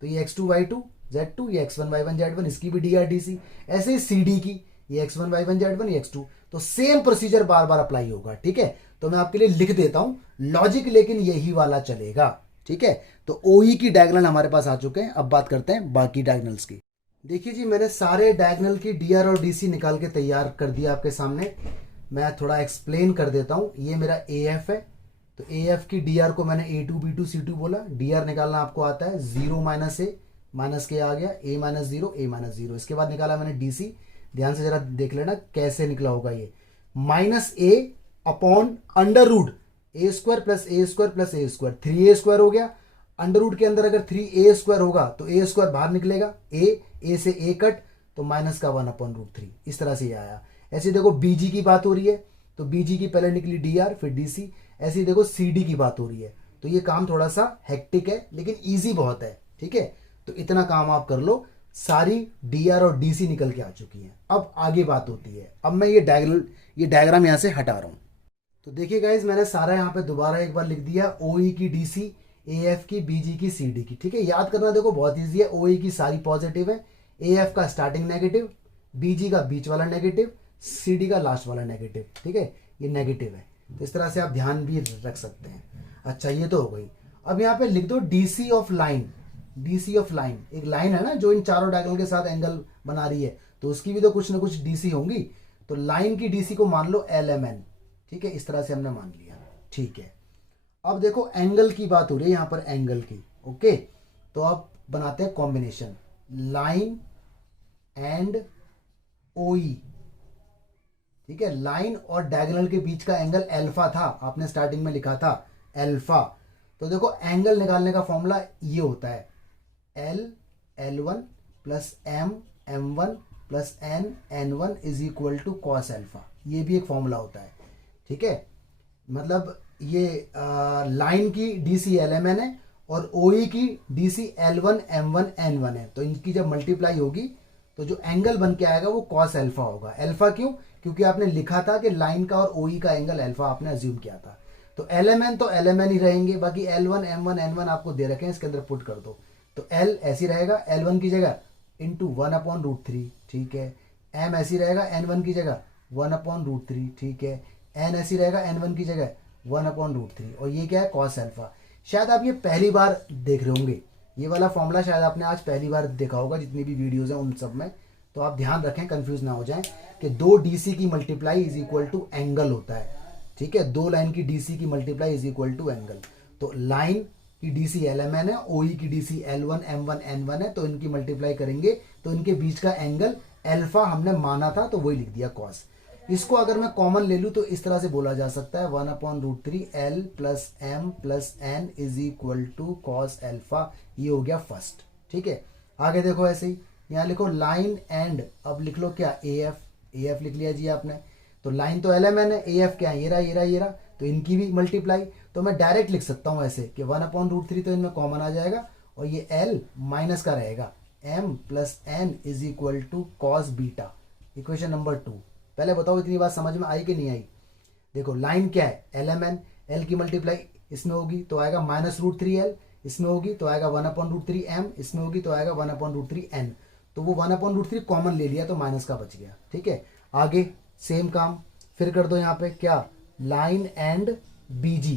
तो ये x2 y2 z2, ये x1 y1 z1, इसकी भी डीआर डीसी। ऐसे ही सीडी की, ये x1 y1 z1, ये x2। तो सेम प्रोसीजर बार बार अप्लाई होगा, ठीक है। तो मैं आपके लिए लिख देता हूं लॉजिक, लेकिन यही वाला चलेगा, ठीक है। तो ओई की डायगोनल हमारे पास आ चुके हैं। अब बात करते हैं बाकी डायगोनल्स की। देखिए जी, मैंने सारे डायगोनल की डीआर और डीसी निकाल के तैयार कर दिया आपके सामने। मैं थोड़ा एक्सप्लेन कर देता हूं। ये मेरा AF है, तो AF की डीआर को मैंने A2 B2 C2 बोला। डीआर निकालना आपको आता है, 0 माइनस a, माइनस के आ गया, a माइनस 0, a माइनस 0। इसके बाद निकाला मैंने डीसी, ध्यान से जरा देख लेना कैसे निकला होगा ये, minus a upon under root A square plus A square plus A square, 3a square हो गया। अंडर रूट के अंदर अगर 3a स्क्वायर होगा तो a स्क्वायर बाहर निकलेगा, a से a कट, तो माइनस का 1 अपॉन रूट 3। इस तरह से ये आया। ऐसे देखो बीजी की बात हो रही है, तो बीजी की पहले निकली डीआर फिर डीसी। ऐसे ही देखो सीडी की बात हो रही है। तो ये काम थोड़ा सा हेक्टिक है लेकिन ईजी बहुत है, ठीक है। तो इतना काम आप कर लो, सारी डीआर और डीसी निकल के आ चुकी हैं। अब आगे बात होती है, अब मैं ये डायग्राम यहां से हटा रहा हूं। तो देखिए गाइज, मैंने सारा यहाँ पे दोबारा एक बार लिख दिया, ओई की डीसी, एएफ की, बीजी की, सीडी की, ठीक है। याद करना देखो बहुत इजी है। ओई की सारी पॉजिटिव है, एएफ का स्टार्टिंग नेगेटिव, बीजी का बीच वाला नेगेटिव, सीडी का लास्ट वाला नेगेटिव, ठीक है, ये नेगेटिव है। तो इस तरह से आप ध्यान भी रख सकते हैं। अच्छा, ये तो हो गई। अब यहाँ पे लिख दो DC of line. DC of line, एक लाइन है ना जो इन चारों डायगोनल के साथ एंगल बना रही है, तो उसकी भी तो कुछ ना कुछ डीसी होंगी। तो लाइन की डीसी को मान लो LMN, ठीक है। इस तरह से हमने मान लिया, ठीक है। अब देखो एंगल की बात हो रही है यहां पर, एंगल की, ओके। तो अब बनाते हैं कॉम्बिनेशन, लाइन एंड ओई ठीक है, लाइन और डायगोनल के बीच का एंगल अल्फा था, आपने स्टार्टिंग में लिखा था अल्फा। तो देखो एंगल निकालने का फॉर्मूला ये होता है L1 plus M1 plus N1 is equal to cos alpha. ये भी एक फॉर्मूला होता है, ठीक है। मतलब ये लाइन की DC LMN है और OE की DC L1 M1 N1 है। तो इनकी जब मल्टीप्लाई होगी तो जो एंगल बन के आएगा वो कॉस अल्फा होगा। अल्फा क्यों? क्योंकि आपने लिखा था कि लाइन का और OE का एंगल अल्फा आपने अज्यूम किया था। तो LMN तो LMN ही रहेंगे, बाकी L1 M1 N1 आपको दे रखे हैं, इसके अंदर पुट कर दो। तो L ऐसी रहेगा L1 की जगह इंटू 1/√3, ठीक है। M ऐसी रहेगा N1 की जगह 1/√3, ठीक है। N ऐसी रहेगा N1 की जगह 1/√3, और ये क्या है? Cos alpha. शायद आप ये पहली बार देख रहे होंगे, ये वाला फॉर्मूला शायद आपने आज पहली बार देखा होगा जितनी भी वीडियोस हैं उन सब में। तो आप ध्यान रखें, कंफ्यूज ना हो जाएं कि 2 DC की multiply is equal to angle होता है, ठीक है। 2 लाइन की DC की multiply is equal to angle. तो लाइन की DC LMN है, OE की DC L1 M1 N1 है, तो इनकी मल्टीप्लाई करेंगे तो इनके बीच का एंगल अल्फा हमने माना था, तो वही लिख दिया कॉस। इसको अगर मैं कॉमन ले लूँ तो इस तरह से बोला जा सकता है 1/√3 L plus M plus N is equal to cos alpha. ये हो गया फर्स्ट, ठीक है। आगे देखो ऐसे ही, यहाँ लिखो लाइन एंड, अब लिख लो क्या? AF लिख लिया जी आपने। तो लाइन तो LMN है, AF क्या है? ये रहा ये रहा ये रहा, तो इनकी भी मल्टीप्लाई। तो मैं डायरेक्ट लिख सकता हूँ ऐसे कि 1/√3 तो इनमें कॉमन आ जाएगा और ये L माइनस का रहेगा, M plus N is equal to cos beta. Equation number 2। पहले बताओ इतनी बात समझ में आई कि नहीं आई? देखो लाइन क्या है? LMN, L की मल्टीप्लाई इसमें होगी तो आएगा -√3L, इसमें होगी तो आएगा 1/√3M, इसमें होगी तो आएगा 1/√3N। तो वो 1/√3 कॉमन ले लिया तो माइनस का बच गया, ठीक है। आगे सेम काम फिर कर दो, यहाँ पे क्या? Line and BG।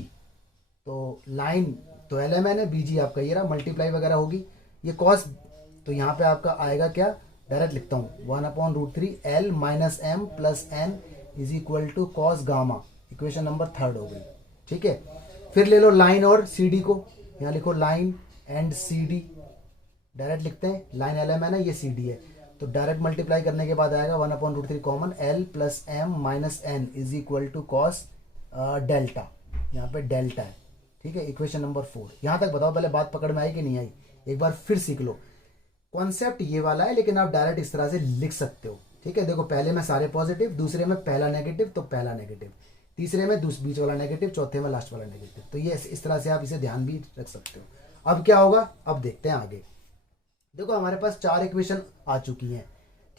तो लाइन तो LMN है, BG आपका ये रहा, मल्टीप्लाई वगैरह होगी, ये कॉस। तो यहाँ पे आपका आएगा क्या? डायरेक्ट लिखता हूँ 1/√3 L minus M plus N is equal to cos gamma. Equation number 3 हो गई, ठीक है। फिर ले लो लाइन और CD को, यहाँ लिखो लाइन एंड CD, डायरेक्ट लिखते हैं, लाइन LMN है, ये CD है, तो डायरेक्ट मल्टीप्लाई करने के बाद आएगा 1/√3 common L plus M minus N is equal to cos delta. यहाँ पे डेल्टा है, ठीक है। Equation number 4। यहाँ तक बताओ पहले बात पकड़ में आई कि नहीं आई? एक बार फिर सीख लो। कॉन्सेप्ट ये वाला है, लेकिन आप डायरेक्ट इस तरह से लिख सकते हो, ठीक है। देखो पहले में सारे पॉजिटिव, दूसरे में पहला नेगेटिव तो पहला नेगेटिव, तीसरे में बीच वाला नेगेटिव, चौथे में लास्ट वाला नेगेटिव। तो ये इस तरह से आप इसे ध्यान भी रख सकते हो। अब क्या होगा? अब देखते हैं आगे। देखो हमारे पास 4 इक्वेशन आ चुकी हैं,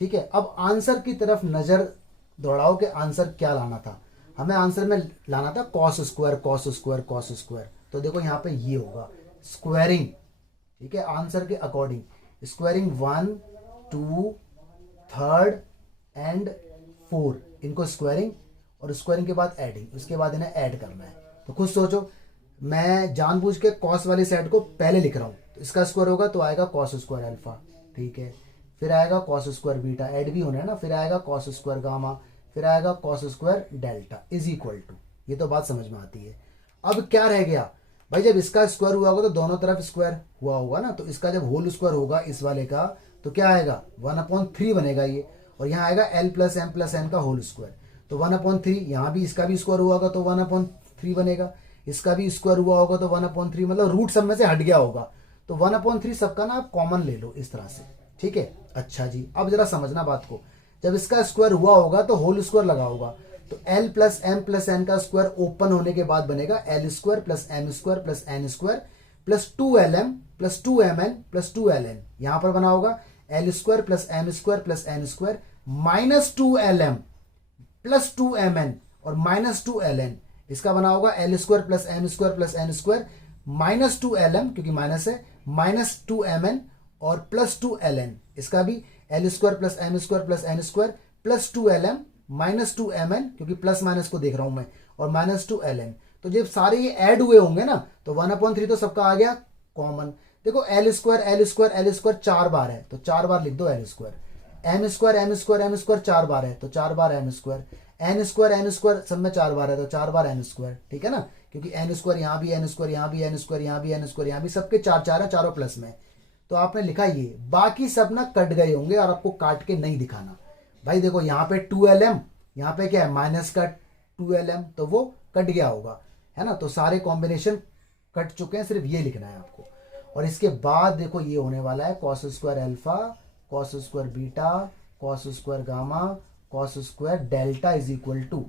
ठीक है। अब आंसर की तरफ नजर दौड़ाओ कि आंसर क्या लाना था। हमें आंसर में लाना था cos square cos square cos square. तो देखो यहाँ पे ये होगा स्क्वायरिंग, ठीक है, आंसर के अकॉर्डिंग। स्क्वायरिंग 1 2 3 एंड 4, इनको स्क्वायरिंग, और स्क्वायरिंग के बाद एडिंग, उसके बाद इन्हें ऐड करना है। तो खुद सोचो, मैं जानबूझ के कॉस वाली साइड को पहले लिख रहा हूँ। तो इसका स्क्वायर होगा तो आएगा कॉस स्क्वायर अल्फा, ठीक है। फिर आएगा कॉस स्क्वायर बीटा, ऐड भी होना है ना, फिर आएगा कॉस स्क्वायर गामा, फिर आएगा cos square delta is equal to. ये तो बात समझ में आती है। अब क्या रह गया भाई? जब इसका स्क्वायर हुआ होगा तो दोनों तरफ स्क्वायर हुआ होगा ना, तो इसका जब होल स्क्वायर होगा इस वाले का तो क्या आएगा? 1/3 बनेगा ये, और यहाँ आएगा L plus M plus N का होल स्क्वायर। तो 1/3, यहाँ भी इसका भी स्क्वायर हुआ होगा तो 1/3 बनेगा, इसका भी स्क्वायर हुआ होगा तो 1/3, मतलब रूट सब में से हट गया होगा। तो 1/3 सबका ना आप कॉमन ले लो इस तरह से, ठीक है। अच्छा जी, अब जरा समझना बात को। जब इसका स्क्वायर हुआ होगा तो होल स्क्वायर लगा होगा, तो L plus M plus N का स्क्वायर ओपन होने के बाद बनेगा L square plus M square plus N square plus 2LM plus 2MN plus 2LN। यहां पर बना होगा L square plus M square plus N square minus 2LM plus 2MN और माइनस 2LN। इसका बना होगा L square plus M square plus N square minus 2LM, क्योंकि minus है, माइनस 2MN और प्लस 2LN। इसका भी L square plus M square plus N square plus 2LM minus 2MN, क्योंकि प्लस माइनस को देख रहा हूं मैं, और माइनस 2LN। तो जब सारे ये ऐड हुए होंगे ना तो 1/3 तो सबका आ गया कॉमन। देखो L square L square L square 4 बार है तो 4 बार लिख दो L square, M square M square M square 4 बार है तो 4 बार M स्क्वायर, N स्क्वायर सब में 4 बार है तो 4 बार N स्क्वायर, ठीक है ना, क्योंकि N स्क्वायर यहाँ भी N स्क्वायर यहाँ भी N स्क्वायर यहाँ भी N स्क्वायर यहाँ भी, सबके 4 है, चारों प्लस में। तो आपने लिखा ये, बाकी सब ना कट गए होंगे और आपको काट के नहीं दिखाना। भाई देखो यहाँ पे 2LM यहाँ पे क्या है माइनस का 2lm, तो वो कट गया होगा, है ना। तो सारे कॉम्बिनेशन कट चुके हैं, सिर्फ ये लिखना है आपको। और इसके बाद देखो ये होने वाला है cos square alpha, cos square beta, cos square gamma, cos square delta is equal to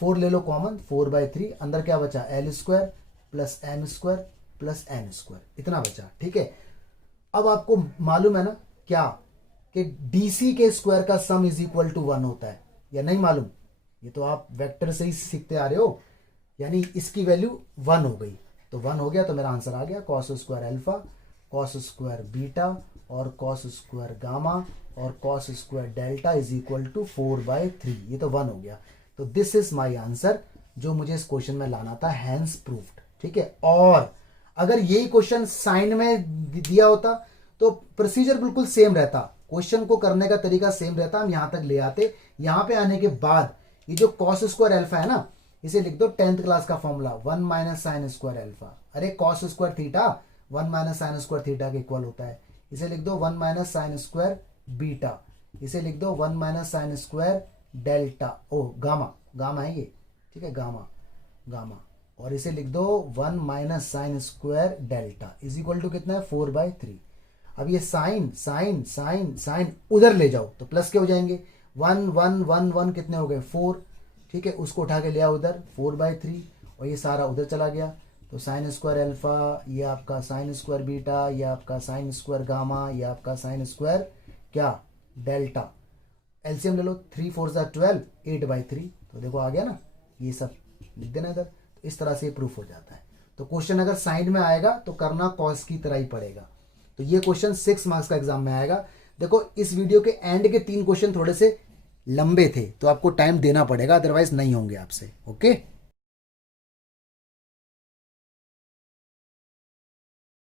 4 ले लो कॉमन, 4/3, अंदर क्या बचा L square plus M square plus N square, इतना बचा, ठीक है। अब आपको मालूम है ना क्या कि डीसी के स्क्वायर का सम इज इक्वल टू 1 होता है, या नहीं मालूम? ये तो आप वेक्टर से ही सीखते आ रहे हो, यानी इसकी वैल्यू 1 हो गई, तो 1 हो गया तो मेरा आंसर आ गया cos square alpha, cos square beta और कॉस स्क्वायर गामा और cos square delta is equal to 4/3, ये तो 1 हो गया। तो दिस इज माय आंसर जो मुझे इस क्वेश्चन में लाना था, हैंस प्रूफ्ड, ठीक है। और अगर यही क्वेश्चन साइन में दिया होता तो प्रोसीजर बिल्कुल सेम रहता, क्वेश्चन को करने का तरीका सेम रहता, हम यहां तक ले आते। यहां पे आने के बाद ये जो कॉस स्क्वायर अल्फा है ना, इसे लिख दो 10th क्लास का formula 1 minus sine square alpha. अरे cos square theta 1 minus sine square theta के इक्वल होता है। इसे लिख दो 1 माइनस साइन स्क्वायर बीटा, इसे लिख दो 1 माइनस साइन स्क्वायर डेल्टा, ओ गामा, गामा है ये, ठीक है, गामा गामा, और इसे लिख दो 1 minus sine square delta is equal to कितना है 4/3। अब ये साइन साइन साइन साइन उधर ले जाओ तो प्लस के हो जाएंगे, 1 1 1 1 कितने हो गए 4, ठीक है, उसको उठा के लिया उधर 4/3 और ये सारा उधर चला गया। तो साइन स्क्वायर अल्फा, ये आपका साइन स्क्वायर बीटा, ये आपका साइन स्क्वायर गामा, ये आपका साइन स्क्वायर क्या डेल्टा। एलसीएम ले लो, 3 4 12, 8/3, तो देखो आ गया ना, ये सब लिख देना इधर। तो इस तरह से प्रूफ हो जाता है। तो क्वेश्चन अगर साइन में आएगा तो करना कॉस की तरह ही पड़ेगा। तो ये क्वेश्चन 6 मार्क्स का एग्जाम में आएगा। देखो इस वीडियो के एंड के 3 क्वेश्चन थोड़े से लंबे थे तो आपको टाइम देना पड़ेगा, अदरवाइज नहीं होंगे आपसे। ओके।